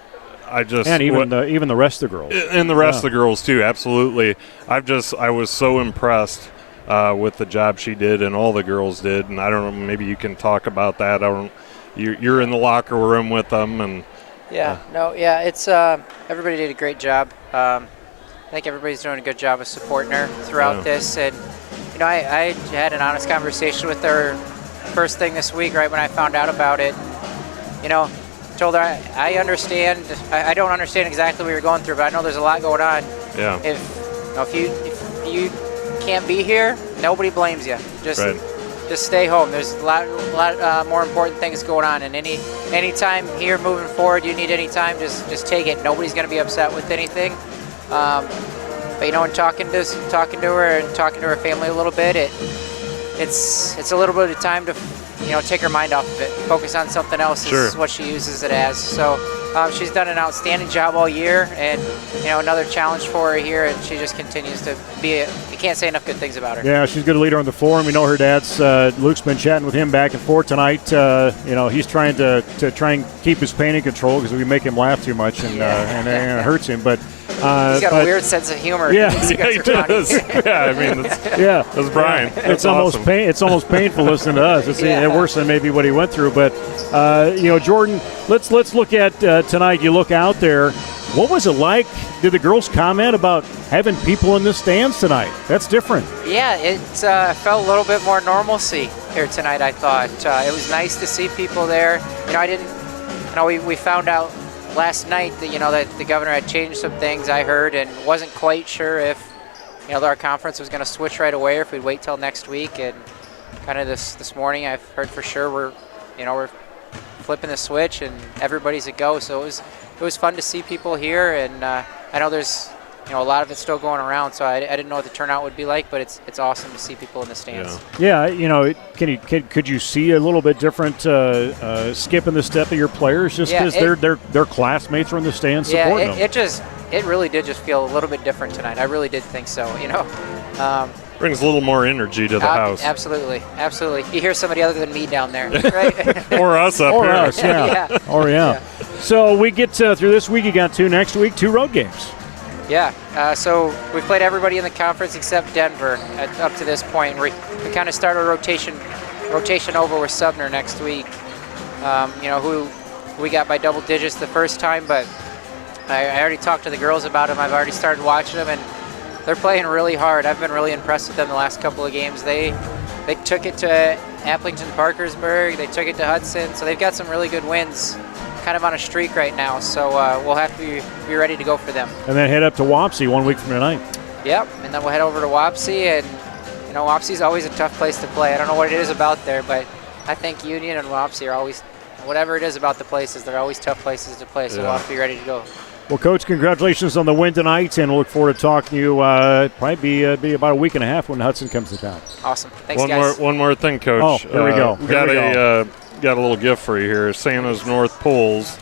even the rest of the girls. And the rest of the girls too, absolutely. I was so impressed with the job she did and all the girls did, and I don't know, maybe you can talk about that. You're in the locker room with them, and It's everybody did a great job. I think everybody's doing a good job of supporting her throughout this. And, I had an honest conversation with her first thing this week, right when I found out about it. Told her I understand. I don't understand exactly what you're going through, but I know there's a lot going on. Yeah. If you can't be here, nobody blames you. Just stay home. There's a lot more important things going on, and any time here moving forward, you need any time, just take it. Nobody's going to be upset with anything. But in talking to her and talking to her family a little bit, it's a little bit of time to take her mind off of it, focus on something else. Is what she uses it as. So she's done an outstanding job all year, and another challenge for her here, and she just continues to be. You can't say enough good things about her. Yeah, she's a good leader on the floor, and we know her dad's. Luke's been chatting with him back and forth tonight. He's trying to keep his pain in control because we make him laugh too much, and it hurts him. But he's got a weird sense of humor. Yeah, he does. That's Brian. It's almost It's almost painful listening to us. It's worse than maybe what he went through. But Jordan, let's look at tonight. You look out there. What was it like? Did the girls comment about having people in the stands tonight? That's different. Yeah, it felt a little bit more normalcy here tonight, I thought. It was nice to see people there. We found out last night that, that the governor had changed some things, I heard, and wasn't quite sure if, our conference was going to switch right away or if we'd wait till next week. And kind of this morning, I've heard for sure we're flipping the switch and everybody's a go. So it was fun to see people here, and I know there's a lot of it still going around, so I didn't know what the turnout would be like, but it's awesome to see people in the stands. Yeah, could you see a little bit different skip in the step of your players just because their classmates are in the stands supporting them? It really did just feel a little bit different tonight. I really did think so. Brings a little more energy to the house. Absolutely. You hear somebody other than me down there, right? Or us up here. Us, yeah. So we get through this week. You got next week, 2 road games. Yeah, so we played everybody in the conference except Denver up to this point. We kind of start a rotation over with Sumner next week. Who we got by double digits the first time, but I already talked to the girls about them. I've already started watching them, and they're playing really hard. I've been really impressed with them the last couple of games. They took it to Applington Parkersburg. They took it to Hudson, so they've got some really good wins. Kind of on a streak right now, so we'll have to be ready to go for them. And then head up to Wapsie 1 week from tonight. Yep, and then we'll head over to Wapsie, and Wapsie's always a tough place to play. I don't know what it is about there, but I think Union and Wapsie are always, whatever it is about the places, they're always tough places to play, so we'll have to be ready to go. Well, Coach, congratulations on the win tonight, and we'll look forward to talking to you probably be about a week and a half when Hudson comes to town. Awesome. Thanks, guys. One more thing, Coach. Oh, here we go. Got a little gift for you here. Santa's North Poles.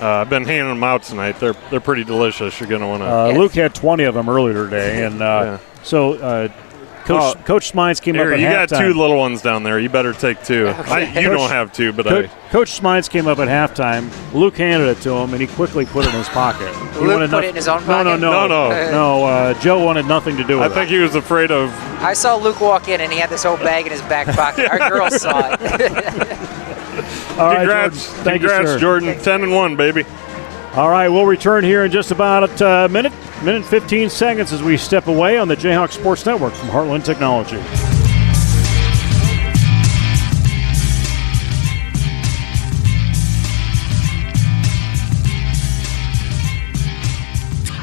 I've been handing them out tonight. They're pretty delicious. You're going to want to. Luke had 20 of them earlier today, and so Coach Smines came up at halftime. You got 2 little ones down there. You better take 2. Okay. You don't have 2, but Coach Smines came up at halftime. Luke handed it to him, and he quickly put it in his pocket. Luke put it in his own pocket? No. Joe wanted nothing to do with it. I think he was afraid of. I saw Luke walk in, and he had this whole bag in his back pocket. Our girls saw it. All congrats, right, Jordan. Thank you, Jordan. 10-1, baby. All right, we'll return here in just about a minute and 15 seconds as we step away on the Jayhawk Sports Network from Heartland Technology.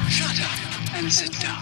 Shut up and sit down.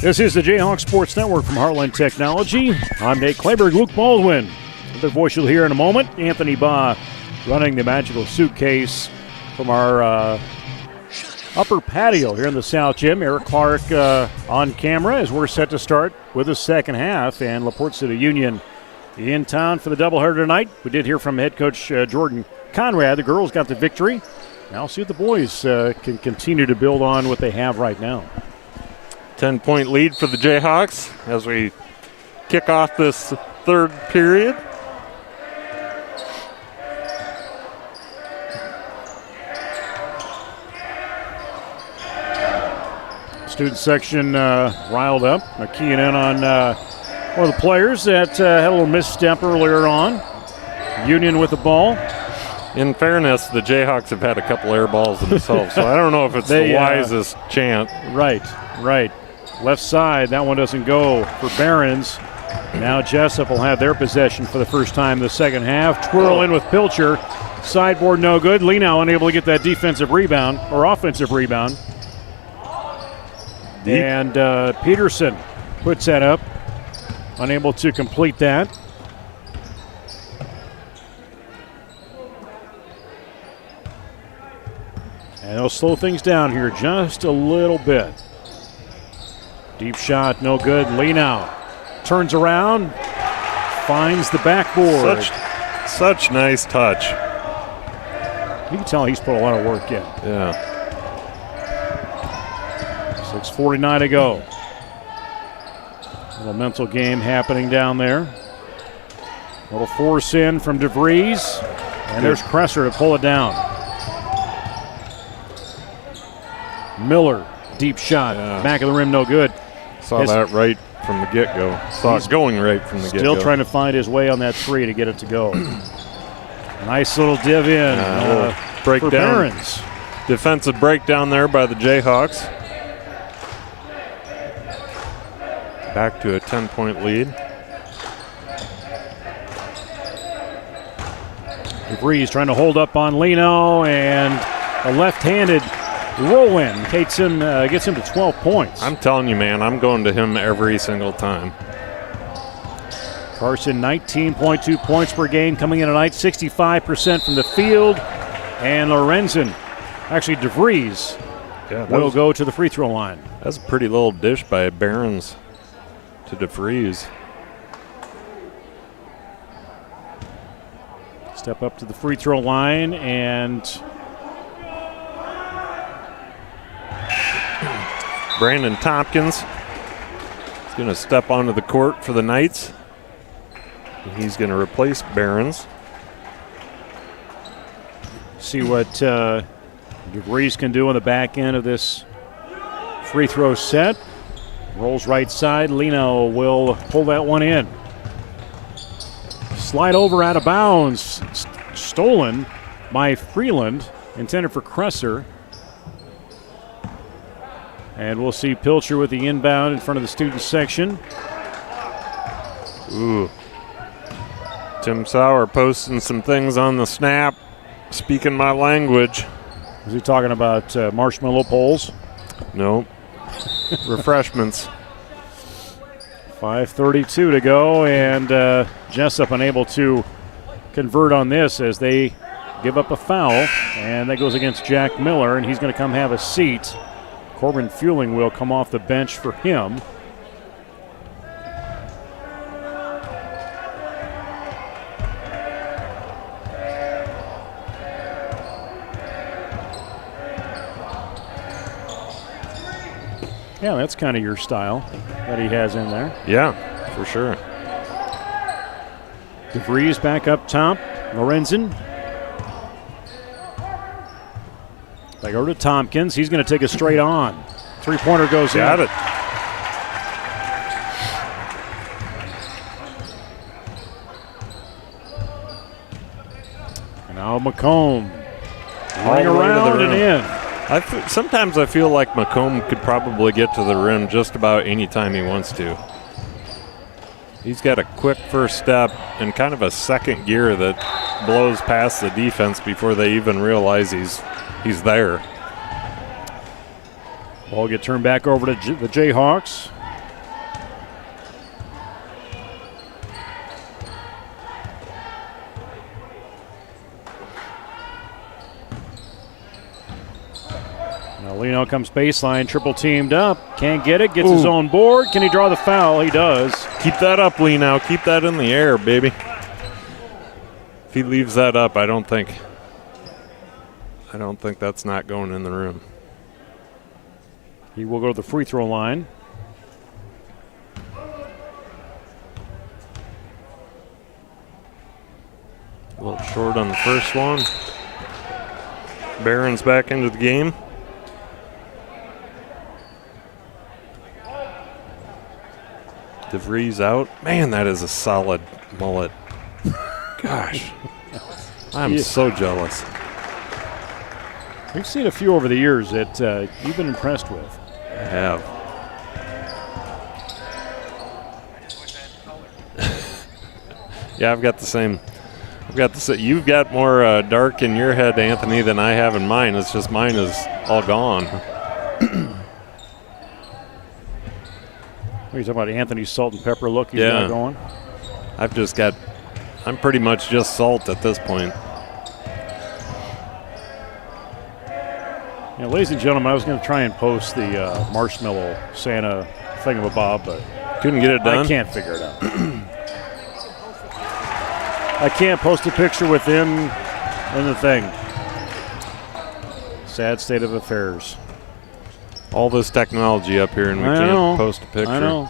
This is the Jayhawk Sports Network from Heartland Technology. I'm Nate Clayberg, Luke Baldwin. The voice you'll hear in a moment, Anthony Baugh running the magical suitcase from our upper patio here in the South Gym. Eric Clark on camera as we're set to start with the second half, and LaPorte City Union in town for the doubleheader tonight. We did hear from head coach Jordan Conrad. The girls got the victory. Now see what the boys can continue to build on what they have right now. 10-point lead for the Jayhawks as we kick off this third period. Student section riled up. They're keying in on one of the players that had a little misstep earlier on. Union with the ball. In fairness, the Jayhawks have had a couple air balls themselves, so I don't know if it's the wisest chant. Right. Left side, that one doesn't go for Barons. Now Jesup will have their possession for the first time in the second half. Twirl in with Pilcher. Sideboard no good. Leno unable to get that defensive rebound or offensive rebound. Deep. And Peterson puts that up. Unable to complete that. And they'll slow things down here just a little bit. Deep shot, no good. Leno turns around, finds the backboard. Such nice touch. You can tell he's put a lot of work in. Yeah. 6:49 to go. Little mental game happening down there. Little force in from DeVries. And there's Kresser to pull it down. Miller, deep shot. Back of the rim, no good. Saw that right from the get-go. Saw it going right from the get-go. Still trying to find his way on that three to get it to go. Nice little div in breakdown. for Barons. Defensive breakdown there by the Jayhawks. Back to a 10-point lead. DeVries trying to hold up on Leno, and a left-handed roll-in gets him to 12 points. I'm telling you, man, I'm going to him every single time. Carson, 19.2 points per game coming in tonight, 65% from the field. And Lorenzen, actually DeVries, will go to the free throw line. That's a pretty little dish by Barons to DeVries. Step up to the free throw line, and Brandon Tompkins is going to step onto the court for the Knights. He's going to replace Barons. See what DeVries can do on the back end of this free throw set. Rolls right side. Leno will pull that one in. Slide over out of bounds. Stolen by Freeland. Intended for Kresser. And we'll see Pilcher with the inbound in front of the student section. Ooh. Tim Sauer posting some things on the snap. Speaking my language. Is he talking about marshmallow poles? Nope. Refreshments. 5:32 to go, and Jesup unable to convert on this as they give up a foul, and that goes against Jack Miller, and he's going to come have a seat. Corbin Fueling will come off the bench for him. Yeah, that's kind of your style that he has in there. Yeah, for sure. DeVries back up top. Lorenzen. They go to Tompkins. He's going to take a straight on. Three-pointer goes in. Got it. And now McComb. Running around and in. Sometimes I feel like McComb could probably get to the rim just about any time he wants to. He's got a quick first step and kind of a second gear that blows past the defense before they even realize he's there. Ball get turned back over to the Jayhawks. Now Lino comes baseline, triple teamed up. Can't get it, gets his own board. Can he draw the foul? He does. Keep that up, Lino. Keep that in the air, baby. If he leaves that up, I don't think that's not going in the room. He will go to the free throw line. A little short on the first one. Barron's back into the game. DeVries out. Man, that is a solid mullet. Gosh. I'm so jealous. We've seen a few over the years that you've been impressed with. I have. Yeah, I've got the same. You've got more dark in your head, Anthony, than I have in mine. It's just mine is all gone. What are you talking about, Anthony's salt and pepper look he's got going? I'm pretty much just salt at this point. Yeah, ladies and gentlemen, I was going to try and post the marshmallow Santa thingamabob, but couldn't get it done. I can't figure it out. I can't post a picture with him in the thing. Sad state of affairs. All this technology up here, and we can't post a picture. I know.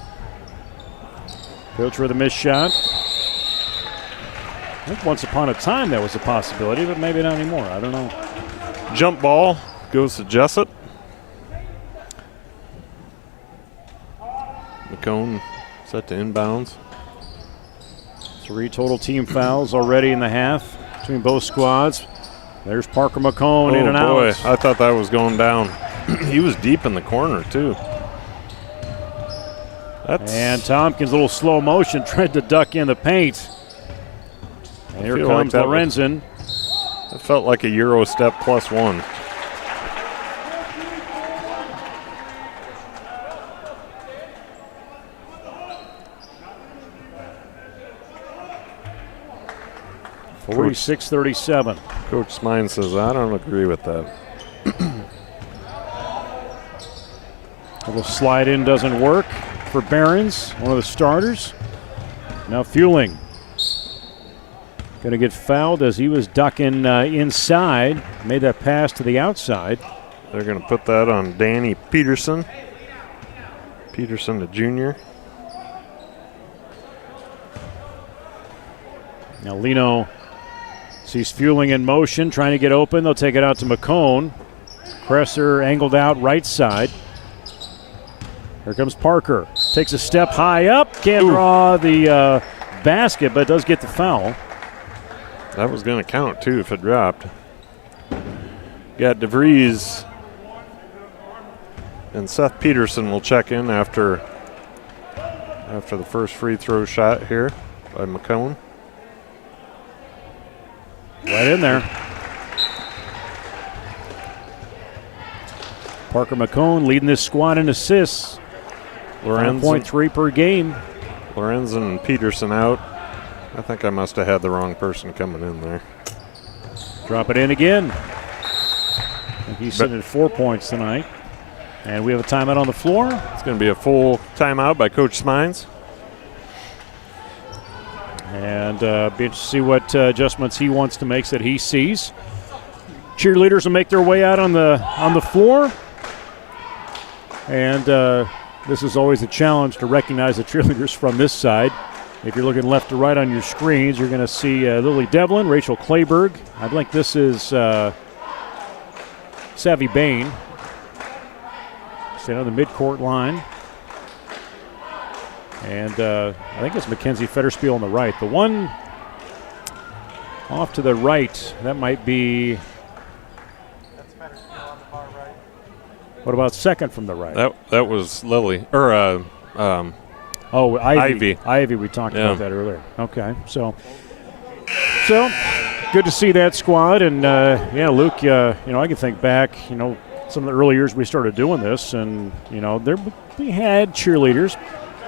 Coach with a missed shot. I think once upon a time that was a possibility, but maybe not anymore. I don't know. Jump ball goes to Jesup. McCone set to inbounds. 3 total team fouls already in the half between both squads. There's Parker McCone in and out. Oh, boy. I thought that was going down. He was deep in the corner, too. And Tompkins, a little slow motion, tried to duck in the paint. And here comes Lorenzen. It felt like a Euro step +1. Coach, 46-37. Coach Smine says, I don't agree with that. A little slide in doesn't work for Barons, one of the starters. Now Fueling. Going to get fouled as he was ducking inside. Made that pass to the outside. They're going to put that on Danny Peterson. Peterson, the junior. Now Lino sees Fueling in motion, trying to get open. They'll take it out to McCone. Cresser angled out right side. Here comes Parker. Takes a step high up. Can't draw the basket, but does get the foul. That was going to count, too, if it dropped. Got DeVries. And Seth Peterson will check in after the first free throw shot here by McCone. Right in there. Parker McCone leading this squad in assists. 1.3 per game. Lorenzen and Peterson out. I think I must have had the wrong person coming in there. Drop it in again. And he's sitting at 4 points tonight. And we have a timeout on the floor. It's going to be a full timeout by Coach Smines. And be interested to see what adjustments he wants to make that he sees. Cheerleaders will make their way out on the floor. And this is always a challenge to recognize the cheerleaders from this side. If you're looking left to right on your screens, you're going to see Lily Devlin, Rachel Clayberg. I think this is Savvy Bain. Standing on the midcourt line. And I think it's Mackenzie Fetterspiel on the right. The one off to the right, that might be. That's Fetterspiel on the far right. What about second from the right? That was Lily. Or Ivy. Ivy, we talked about that earlier. Okay, so good to see that squad. And, Luke, I can think back, some of the early years we started doing this. And, we had cheerleaders.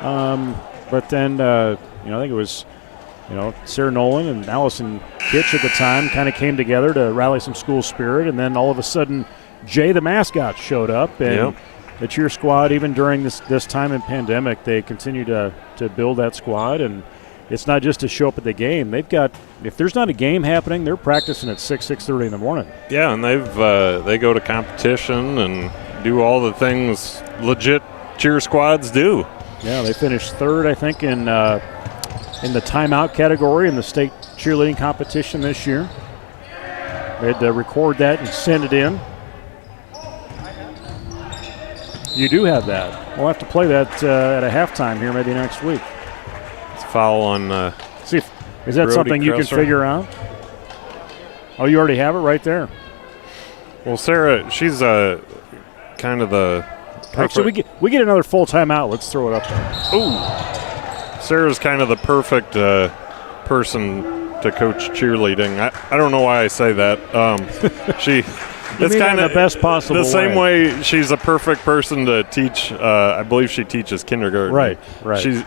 But then, I think it was, Sarah Nolan and Allison Kitch at the time kind of came together to rally some school spirit. And then all of a sudden, Jay the mascot showed up, and the cheer squad, even during this time in pandemic, they continue to build that squad. And it's not just to show up at the game. They've got, if there's not a game happening, they're practicing at 6:30 in the morning. Yeah, and they go to competition and do all the things legit cheer squads do. Yeah, they finished third, I think, in the timeout category in the state cheerleading competition this year. They had to record that and send it in. You do have that. We'll have to play that at a halftime here maybe next week. It's a foul on. See, is that Brody something you can Cresser. figure out? Oh, you already have it right there. Well, Sarah, she's kind of the. Actually, we get another full timeout. Let's throw it up there. Ooh. Sarah's kind of the perfect person to coach cheerleading. I don't know why I say that. She. It's kind of the best possible the same way she's a perfect person to teach. I believe she teaches kindergarten. Right.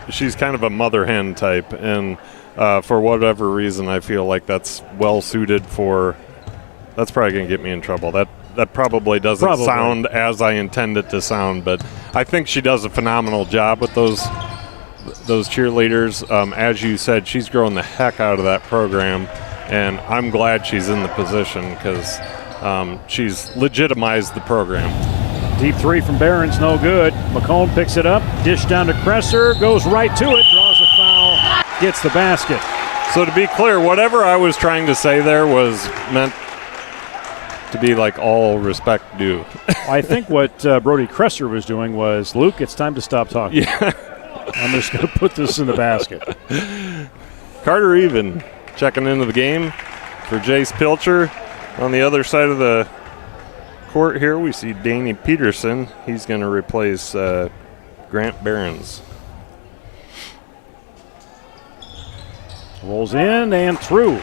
She's kind of a mother hen type, and for whatever reason, I feel like that's well suited for. That's probably going to get me in trouble. That probably doesn't sound as I intend it to sound, but I think she does a phenomenal job with those cheerleaders. As you said, she's growing the heck out of that program, and I'm glad she's in the position because she's legitimized the program. Deep three from Barron's, no good. McComb picks it up, dish down to Cresser, goes right to it, draws a foul, gets the basket. So to be clear, whatever I was trying to say there was meant to be like all respect due. I think what Brody Cresser was doing was, Luke, it's time to stop talking. Yeah. I'm just going to put this in the basket. Carter Even checking into the game for Jace Pilcher. On the other side of the court here, we see Danny Peterson. He's going to replace Grant Behrens. Rolls in and through.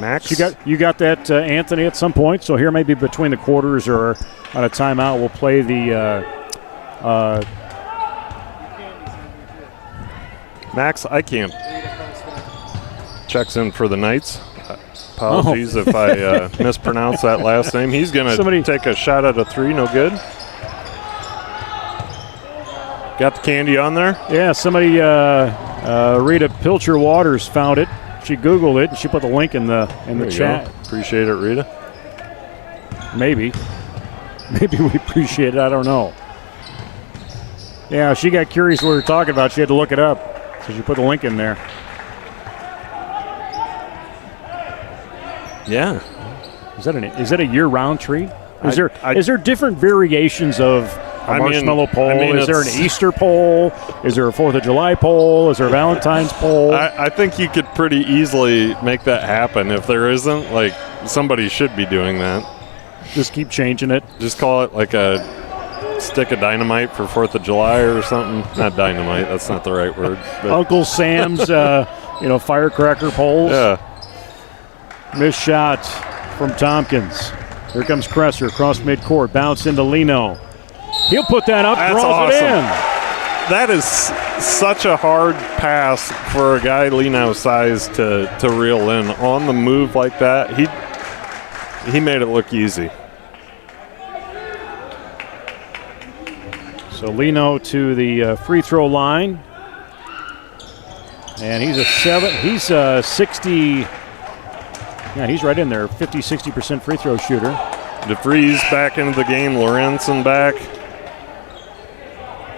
Max? You got that, Anthony, at some point. So here maybe between the quarters or on a timeout, we'll play the Max, I can't. Checks in for the Knights. Apologies if I mispronounce that last name. He's going to take a shot at a three, no good. Got the candy on there? Yeah, somebody, Rita Pilcher Waters found it. She Googled it and she put the link in the chat. Go. Appreciate it, Rita. Maybe we appreciate it. I don't know. Yeah, she got curious what we were talking about. She had to look it up, so she put the link in there. Yeah. Is that a year-round tree? Is there different variations of a marshmallow pole? Is there an Easter pole? Is there a 4th of July pole? Is there a Valentine's pole? I think you could pretty easily make that happen. If there isn't, like, somebody should be doing that. Just keep changing it. Just call it like a stick of dynamite for 4th of July or something. Not dynamite. That's not the right word. But Uncle Sam's, firecracker poles. yeah. Missed shot from Tompkins. Here comes Cresser across midcourt. Bounce into Lino. He'll put that up, That's draws awesome. it in. That is such a hard pass for a guy Lino's size to reel in. On the move like that, he made it look easy. So Lino to the free throw line. And he's a 60. Yeah, he's right in there. 50-60% free throw shooter. DeFreeze back into the game. Lorenzen back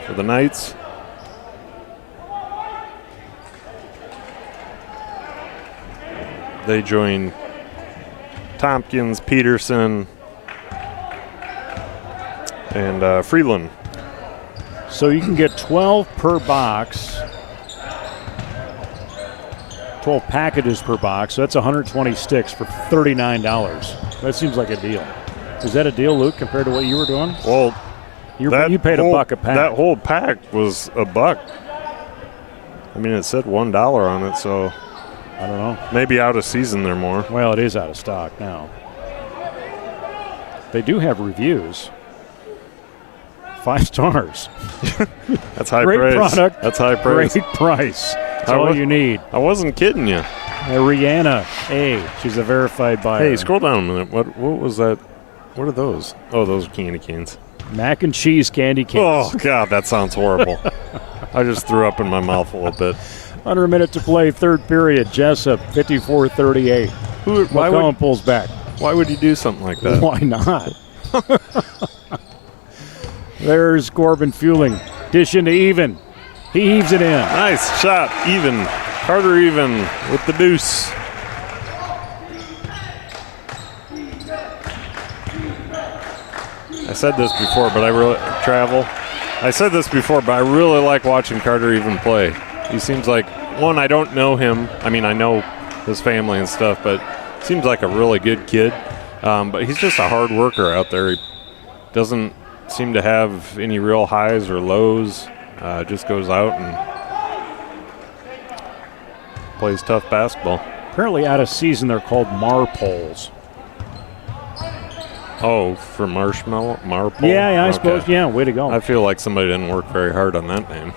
for the Knights. They join Tompkins, Peterson, and Freeland. So you can get 12 per box. 12 packages per box, so that's 120 sticks for $39. That seems like a deal. Is that a deal, Luke, compared to what you were doing? Well, you paid $1 a pack. That whole pack was $1. I mean, it said $1 on it, so I don't know. Maybe out of season they're more. Well, it is out of stock now. They do have reviews. 5 stars. That's high Great praise. Product. That's high praise. Great price. That's all you need. I wasn't kidding you. Rihanna A. She's a verified buyer. Hey, scroll down a minute. What was that? What are those? Oh, those are candy canes. Mac and cheese candy canes. Oh, God, that sounds horrible. I just threw up in my mouth a little bit. Under a minute to play, third period. Jesup, 54-38. McCollum pulls back. Why would you do something like that? Why not? There's Corbin Fueling. Dish into Even. He heaves it in. Nice shot. Even. Carter Even with the deuce. I said this before, but I really like watching Carter Even play. He seems like, one, I don't know him. I mean, I know his family and stuff, but seems like a really good kid. But he's just a hard worker out there. He doesn't seem to have any real highs or lows. Just goes out and plays tough basketball. Apparently out of season, they're called Marpoles. Oh, for marshmallow? Marpole? Yeah, I Okay. suppose. Yeah, way to go. I feel like somebody didn't work very hard on that name.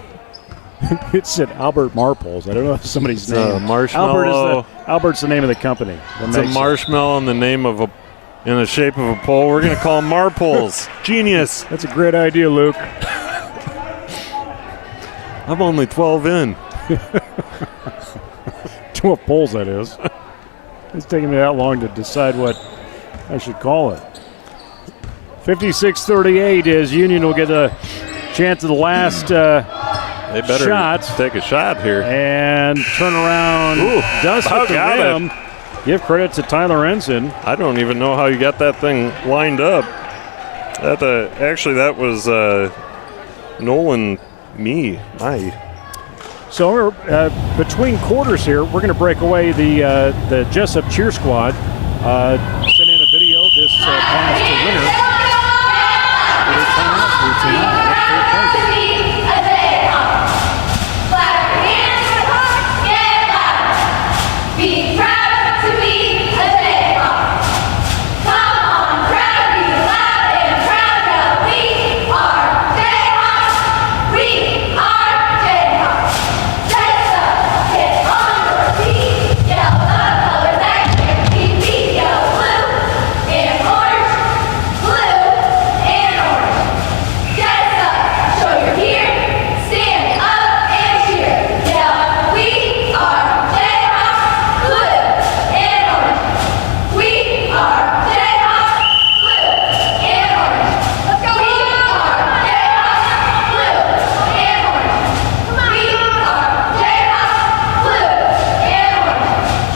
It said Albert Marpoles. I don't know if somebody's name. Marshmallow. Albert's the name of the company. It's a marshmallow in the name of in the shape of a pole. We're going to call them Marpoles. Genius. That's a great idea, Luke. I'm only 12 in. 12 poles, that is. It's taking me that long to decide what I should call it. 56-38 is Union will get a chance of the last They better shot. take a shot here. And turn around. Ooh, Does hit the got rim. it. Give credit to Tyler Ensign. I don't even know how you got that thing lined up. Actually, that was Nolan me. So we're between quarters here. We're going to break away the Jesup cheer squad. Send in a video. This pass to winner.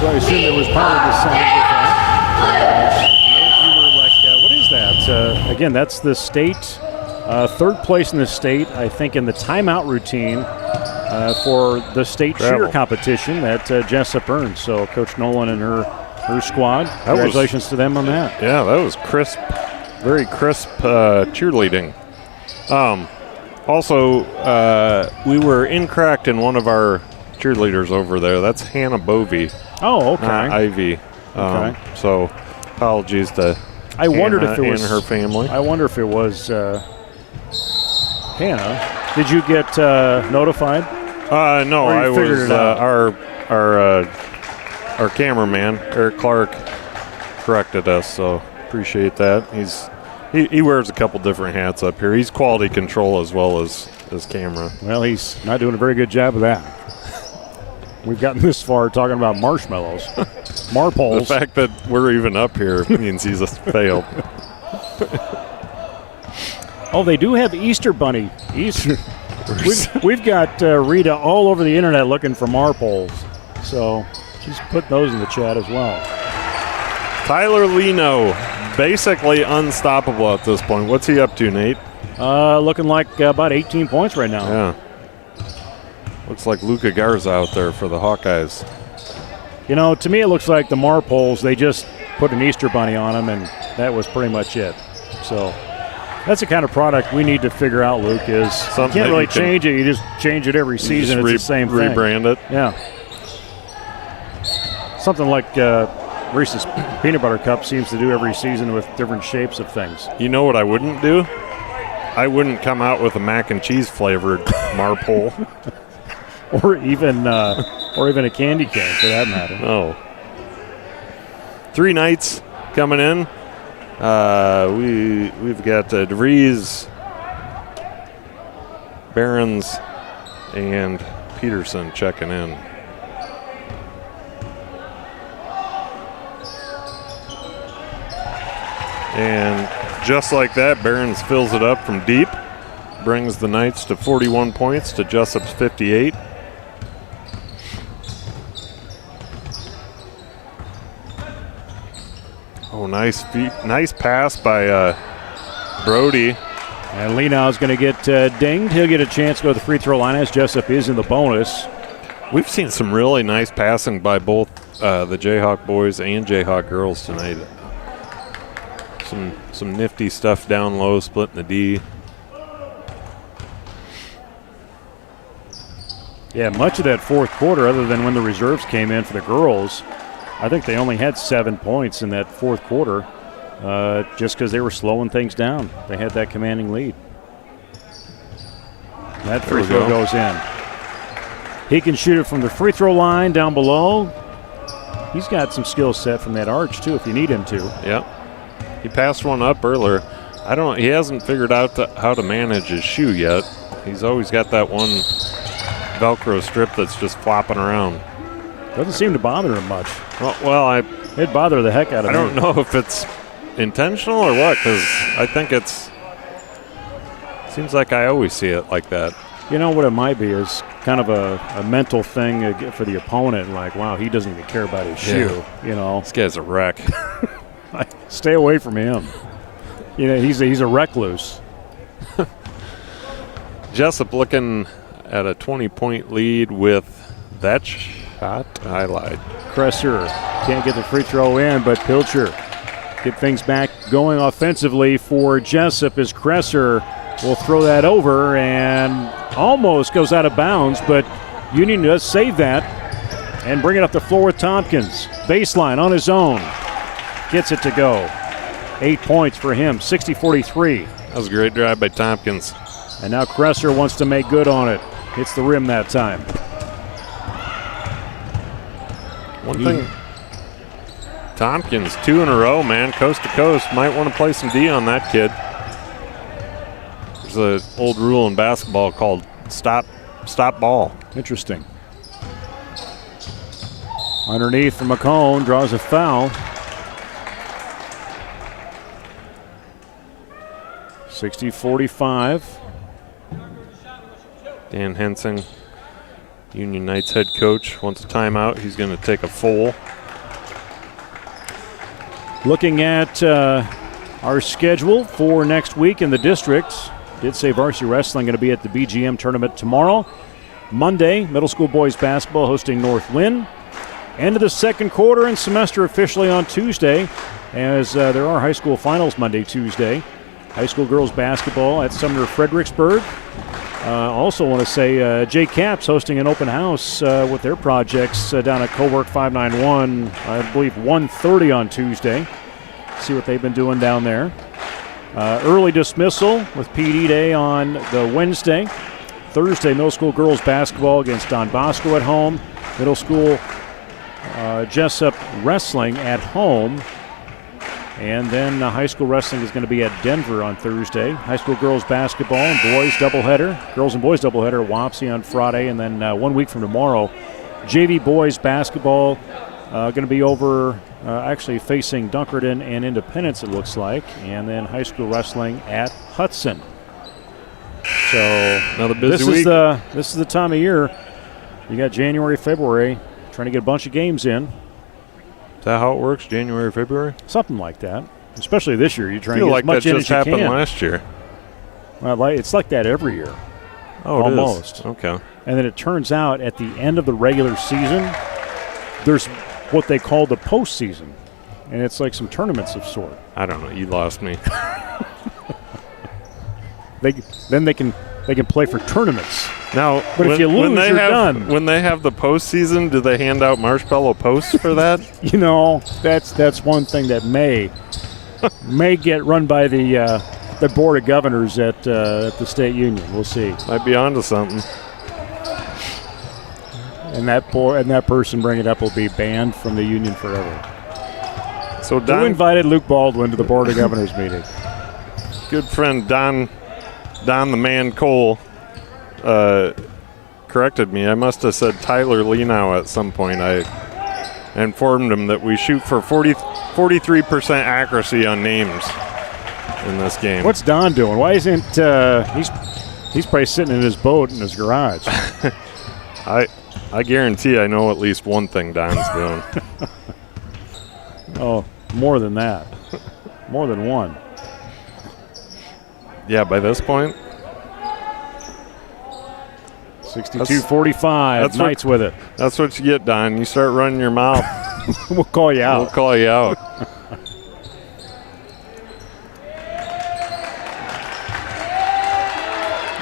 I assume it was part of the sound with that. You were like, what is that? Again, that's the state, third place in the state, I think, in the timeout routine for the state cheer competition that Jesup earned. So Coach Nolan and her squad, congratulations to them on that. Yeah, that was crisp, very crisp cheerleading. Also, we were incorrect in one of our cheerleaders over there. That's Hannah Bovey. Oh, okay. Not Ivy. Okay. So apologies to I wondered if it was and her family. I wonder if it was Hannah. Did you get notified? No, Or you I figured was it out? our cameraman Eric Clark corrected us, so appreciate that. He wears a couple different hats up here. He's quality control as well as camera. Well, he's not doing a very good job of that. We've gotten this far talking about marshmallows. Marpoles. The fact that we're even up here means he's failed. Oh, they do have Easter Bunny. We've got Rita all over the internet looking for marpoles. So she's put those in the chat as well. Tyler Leno, basically unstoppable at this point. What's he up to, Nate? Looking like about 18 points right now. Yeah. Looks like Luka Garza out there for the Hawkeyes. You know, to me it looks like the marpoles, they just put an Easter Bunny on them, and that was pretty much it. So that's the kind of product we need to figure out, Luke, is you can't really change it. You just change it every season. It's the same thing. Rebrand it. Yeah. Something like Reese's Peanut Butter Cup seems to do every season with different shapes of things. You know what I wouldn't do? I wouldn't come out with a mac and cheese flavored marpole. Or even or even a candy cane for that matter. Oh. 3 Knights coming in. We've got DeVries, Barons, and Peterson checking in. And just like that, Barons fills it up from deep, brings the Knights to 41 points to Jesup's 58. Oh, nice pass by Brody. And Lenau's going to get dinged. He'll get a chance to go to the free throw line as Jesup is in the bonus. We've seen some really nice passing by both the Jayhawk boys and Jayhawk girls tonight. Some nifty stuff down low, splitting the D. Yeah, much of that fourth quarter, other than when the reserves came in for the girls, I think they only had 7 points in that fourth quarter just because they were slowing things down. They had that commanding lead. That free throw goes in. He can shoot it from the free throw line down below. He's got some skill set from that arch, too, if you need him to. Yep. He passed one up earlier. He hasn't figured out how to manage his shoe yet. He's always got that one Velcro strip that's just flopping around. Doesn't seem to bother him much. Well, it'd bother the heck out of me. I don't know if it's intentional or what, because I think seems like I always see it like that. You know what it might be is kind of a mental thing for the opponent, like, wow, he doesn't even care about his shoe, you know. This guy's a wreck. Stay away from him. You know, he's a recluse. Jesup looking at a 20-point lead with that shot. I lied. Kresser can't get the free throw in, but Pilcher get things back going offensively for Jesup as Kresser will throw that over and almost goes out of bounds, but Union does save that and bring it up the floor with Tompkins. Baseline on his own. Gets it to go. 8 points for him, 60-43. That was a great drive by Tompkins. And now Kresser wants to make good on it. Hits the rim that time. One thing, Tompkins, 2 in a row, man, coast to coast. Might want to play some D on that kid. There's an old rule in basketball called stop ball. Interesting. Underneath from McCone, draws a foul. 60-45. Dan Hensing, Union Knights head coach, wants a timeout. He's going to take a full. Looking at our schedule for next week in the district, did say varsity wrestling going to be at the BGM tournament tomorrow. Monday, middle school boys basketball hosting North Lynn. End of the second quarter and semester officially on Tuesday, as there are high school finals Monday, Tuesday. High school girls basketball at Sumner Fredericksburg. Also want to say Jay Caps hosting an open house with their projects down at Cowork 591, I believe 1:30 on Tuesday. See what they've been doing down there. Early dismissal with PD Day on the Wednesday. Thursday, middle school girls basketball against Don Bosco at home. Middle school Jesup wrestling at home. And then high school wrestling is going to be at Denver on Thursday. High school girls basketball and boys doubleheader. Girls and boys doubleheader, Wapsie on Friday. And then 1 week from tomorrow, JV boys basketball going to be over, actually facing Dunkerton and Independence, it looks like. And then high school wrestling at Hudson. So another busy week. This is the time of year. You got January, February, trying to get a bunch of games in. Is that how it works, January, February? Something like that. Especially this year, you're trying to get get like as much that in just as you happened can. last year. Well, it's like that every year. Oh, almost. It is. Okay. And then it turns out at the end of the regular season, there's what they call the postseason, and it's like some tournaments of sort. I don't know. You lost me. Then they can play for tournaments. Now, but if you lose, you're done. When they have the postseason, do they hand out marshmallow posts for that? You know, that's one thing that may get run by the board of governors at the state union. We'll see. Might be onto something. And that person bringing it up will be banned from the union forever. So Who invited Luke Baldwin to the Board of Governors meeting? Good friend Don the Man Cole corrected me. I must have said Tyler Lenow at some point. I informed him that we shoot for 43% accuracy on names in this game. What's Don doing? Why isn't he's probably sitting in his boat in his garage? I guarantee I know at least one thing Don's doing. Oh, more than that. More than one. Yeah, by this point. 62-45. Knights with it. That's what you get, Don. You start running your mouth. We'll call you out. We'll call you out.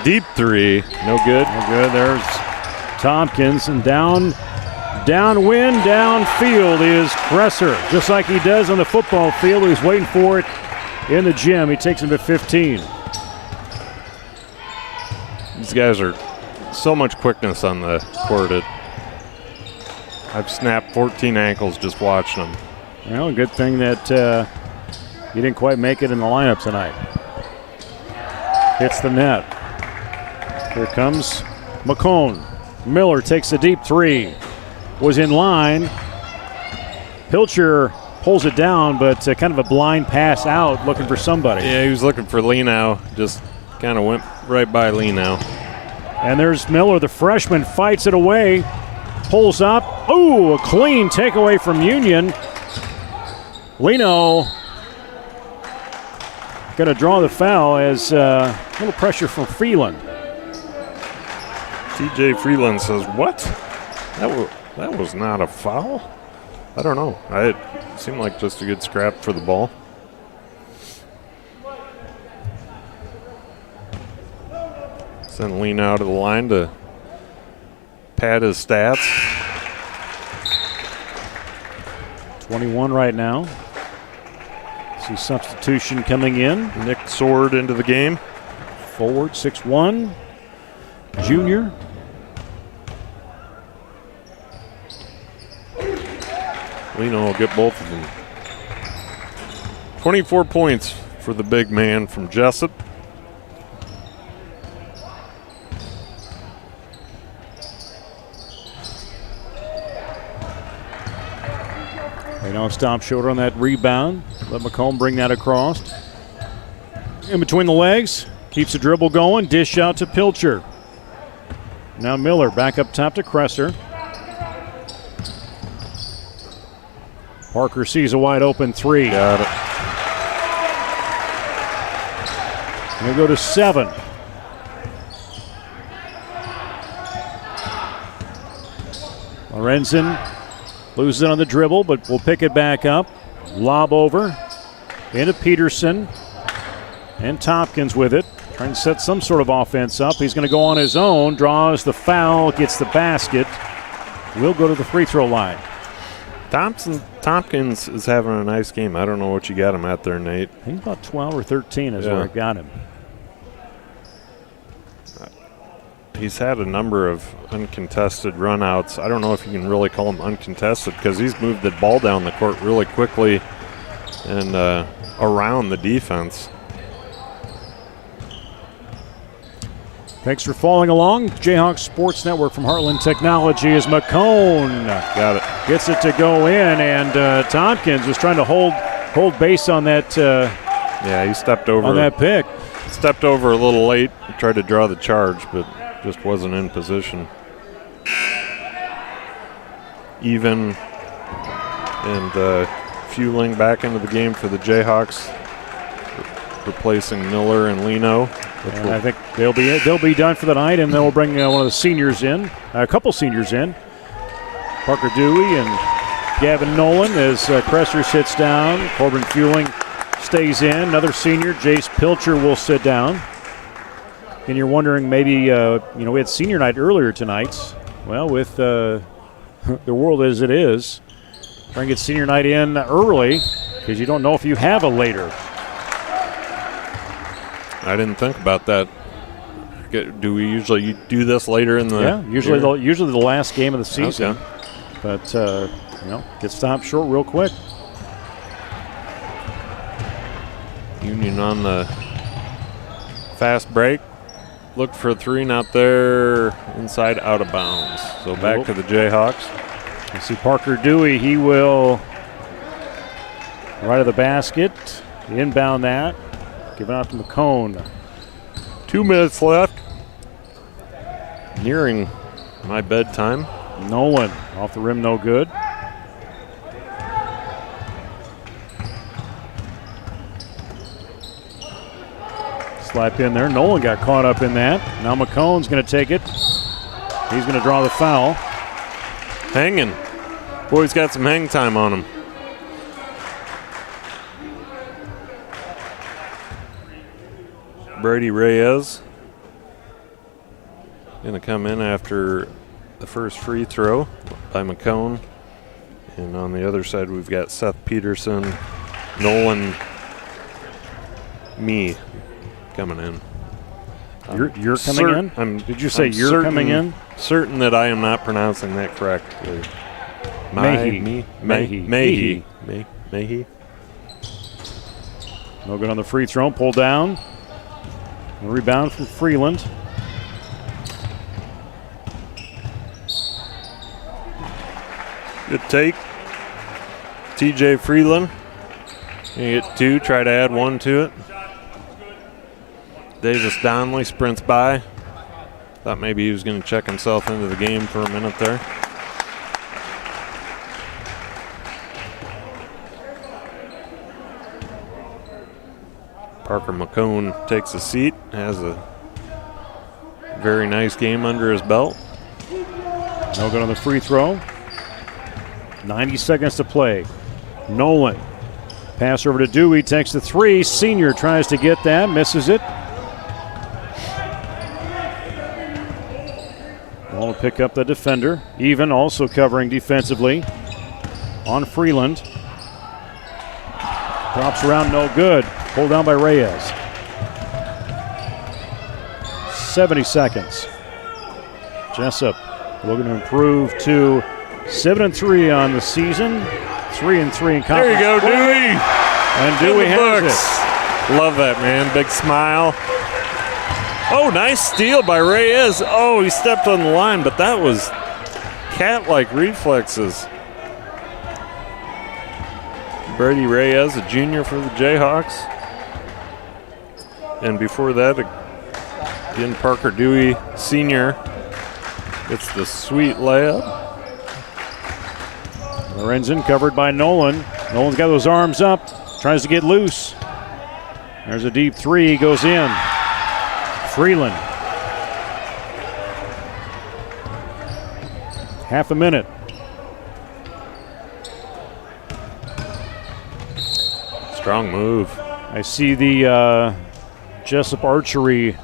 Deep three. No good. No good. There's Tompkins, and downwind, downfield is Kresser. Just like he does on the football field. He's waiting for it in the gym. He takes him to 15. These guys are so much quickness on the court. I've snapped 14 ankles just watching them. Well, good thing that you didn't quite make it in the lineup tonight. Hits the net. Here comes McCone. Miller takes a deep three. Was in line. Pilcher pulls it down, but kind of a blind pass out, looking for somebody. Yeah, he was looking for Lenow. Just kind of went right by Lenow. And there's Miller, the freshman, fights it away. Pulls up. Ooh, a clean takeaway from Union. Leno going to draw the foul as a little pressure from Freeland. TJ Freeland says, what? That was not a foul? I don't know. It seemed like just a good scrap for the ball. Send Lenow to the line to pad his stats. 21 right now. See substitution coming in. Nick Sword into the game. Forward, 6'1", junior. Leno will get both of them. 24 points for the big man from Jesup. They don't stop short on that rebound. Let McComb bring that across. In between the legs. Keeps the dribble going. Dish out to Pilcher. Now Miller back up top to Kresser. Parker sees a wide open three. Got it. And he'll go to 7. Lorenzen loses it on the dribble, but will pick it back up. Lob over into Peterson. And Tompkins with it. Trying to set some sort of offense up. He's going to go on his own. Draws the foul. Gets the basket. Will go to the free throw line. Tompkins is having a nice game. I don't know what you got him at there, Nate. I think about 12 or 13 is where I got him. He's had a number of uncontested runouts. I don't know if you can really call them uncontested because he's moved the ball down the court really quickly and around the defense. Thanks for following along. Jayhawk Sports Network from Heartland Technology is McCone. Got it. Gets it to go in, and Tompkins was trying to hold base on that. He stepped over on that pick. Stepped over a little late. Tried to draw the charge, but just wasn't in position. Even and fueling back into the game for the Jayhawks, replacing Miller and Leno. And I think they'll be done for the night, and then we'll bring one of the seniors in, a couple seniors in. Parker Dewey and Gavin Nolan as Kresser sits down. Corbin Fueling stays in. Another senior, Jace Pilcher, will sit down. And you're wondering maybe, we had senior night earlier tonight. Well, with the world as it is, try and get senior night in early because you don't know if you have a later. I didn't think about that. Do we usually do this later in the usually year? usually the last game of the season. Okay. But, get stopped short real quick. Union on the fast break. Look for a 3, not there. Inside, out of bounds. So back to the Jayhawks. You see Parker Dewey. He will right of the basket. Inbound that. Giving out to McCone. 2 minutes left. Nearing my bedtime. Nolan off the rim, no good. Slap in there. Nolan got caught up in that. Now McCone's going to take it. He's going to draw the foul. Hanging. Boy's got some hang time on him. Brady Reyes going to come in after the first free throw by McCone. And on the other side, we've got Seth Peterson, Nolan, me coming in. You're coming in? Did you say you're coming in? Certain that I am not pronouncing that correctly. Mahey. No good on the free throw. Pull down. A rebound from Freeland. Good take. TJ Freeland. You get 2, try to add 1 to it. Davis Donnelly sprints by. Thought maybe he was going to check himself into the game for a minute there. Parker McCone takes a seat, has a very nice game under his belt. No good on the free throw. 90 seconds to play. Nolan. Pass over to Dewey, takes the 3. Senior tries to get that, misses it. Ball to pick up the defender. Even also covering defensively on Freeland. Drops around, no good. Pulled down by Reyes. 70 seconds. Jesup looking to improve to 7-3 on the season. 3-3 in conference. There you go, Dewey. And Dewey has it. Love that, man. Big smile. Oh, nice steal by Reyes. Oh, he stepped on the line, but that was cat-like reflexes. Brady Reyes, a junior for the Jayhawks. And before that, again, Parker Dewey, senior. It's the sweet layup. Lorenzen covered by Nolan. Nolan's got those arms up, tries to get loose. There's a deep 3, goes in. Freeland. Half a minute. Strong move. I see the Jesup archery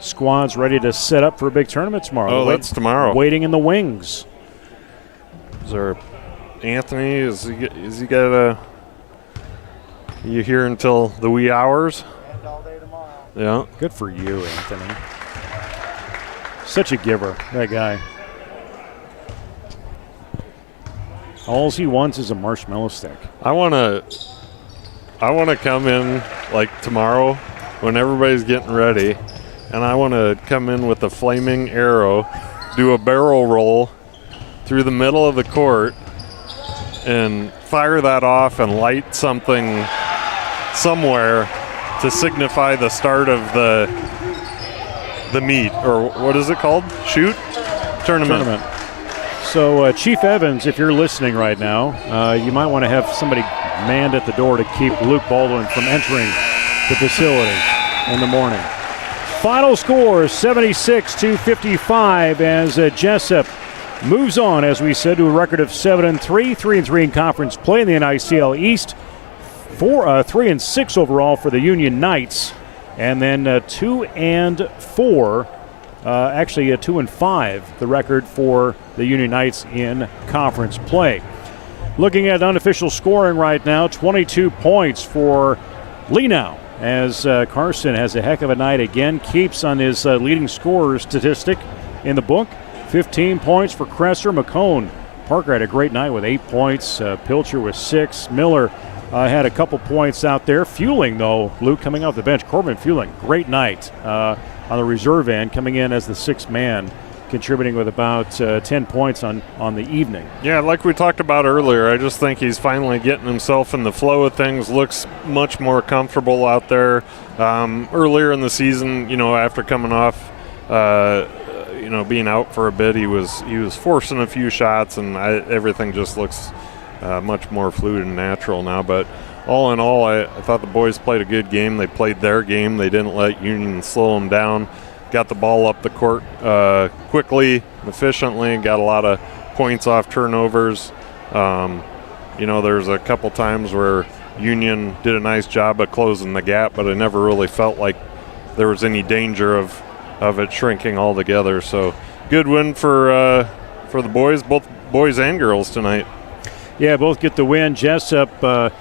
squad's ready to set up for a big tournament tomorrow. Oh, that's tomorrow. Waiting in the wings. Is there Anthony? Is he got a? You here until the wee hours? All day tomorrow. Yeah. Good for you, Anthony. Such a giver, that guy. All he wants is a marshmallow stick. I want to come in like tomorrow when everybody's getting ready, and I want to come in with a flaming arrow, do a barrel roll through the middle of the court, and fire that off and light something somewhere to signify the start of the meet, or what is it called? Shoot? Tournament. So, Chief Evans, if you're listening right now, you might want to have somebody manned at the door to keep Luke Baldwin from entering the facility in the morning. Final score, 76-55, as Jesup moves on, as we said, to a record of 7-3, 3-3 in conference play in the NICL East, 3-6 overall for the Union Knights, and then 2-4. Actually, 2-5, the record for the Union Knights in conference play. Looking at unofficial scoring right now, 22 points for Lenau as Carson has a heck of a night again, keeps on his leading scorer statistic in the book. 15 points for Kresser. McCone Parker had a great night with 8 points. Pilcher with 6. Miller had a couple points out there. Fueling, though, Luke, coming off the bench. Corbin Fueling, great night on the reserve end, coming in as the sixth man, contributing with about 10 points on the evening. Yeah, like we talked about earlier, I just think he's finally getting himself in the flow of things, looks much more comfortable out there. Earlier in the season, after coming off, being out for a bit, he was forcing a few shots, and everything just looks much more fluid and natural now. But all in all, I thought the boys played a good game. They played their game. They didn't let Union slow them down. Got the ball up the court quickly, efficiently, got a lot of points off turnovers. There's a couple times where Union did a nice job of closing the gap, but I never really felt like there was any danger of it shrinking altogether. So good win for the boys, both boys and girls tonight. Yeah, both get the win. Jesup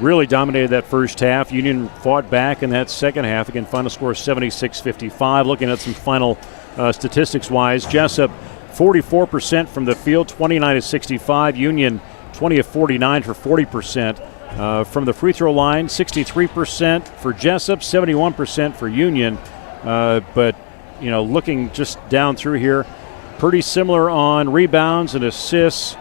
really dominated that first half. Union fought back in that second half. Again, final score 76-55. Looking at some final statistics-wise, Jesup 44% from the field, 29-65. Union 20 of 49 for 40%. From the free throw line, 63% for Jesup, 71% for Union. But looking just down through here, pretty similar on rebounds and assists.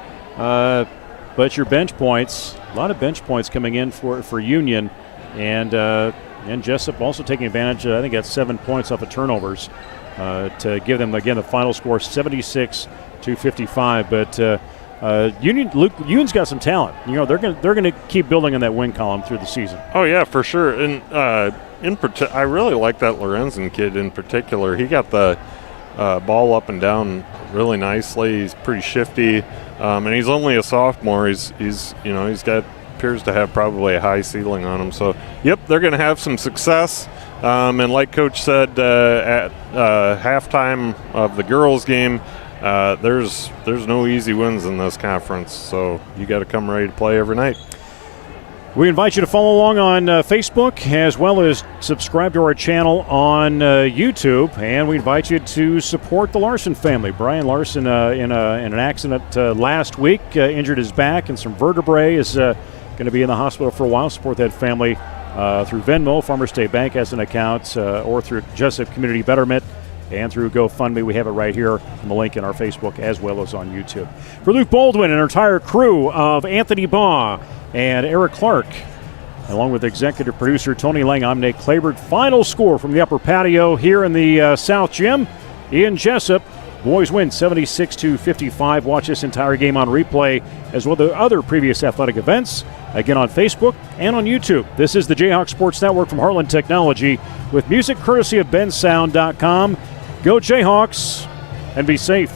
But your bench points, a lot of bench points coming in for Union, and Jesup also taking advantage. I think got 7 points off of turnovers to give them again the final score 76-55. But Union's got some talent. They're gonna keep building on that win column through the season. Oh yeah, for sure. And I really like that Lorenzen kid in particular. He got the ball up and down really nicely. He's pretty shifty. And he's only a sophomore. He's appears to have probably a high ceiling on him. So, yep, they're going to have some success. And like Coach said at halftime of the girls' game, there's no easy wins in this conference. So you got to come ready to play every night. We invite you to follow along on Facebook as well as subscribe to our channel on YouTube. And we invite you to support the Larson family. Brian Larson in an accident last week, injured his back and some vertebrae, is going to be in the hospital for a while. Support that family through Venmo. Farmers State Bank has an account, or through Jesup Community Betterment, and through GoFundMe. We have it right here on the link in our Facebook as well as on YouTube. For Luke Baldwin and our entire crew of Anthony Baugh and Eric Clark, along with executive producer Tony Lang, I'm Nate Claybert. Final score from the upper patio here in the South Gym in Jesup. Boys win 76-55. Watch this entire game on replay as well as the other previous athletic events, again on Facebook and on YouTube. This is the Jayhawk Sports Network from Heartland Technology with music courtesy of bensound.com. Go Jayhawks and be safe.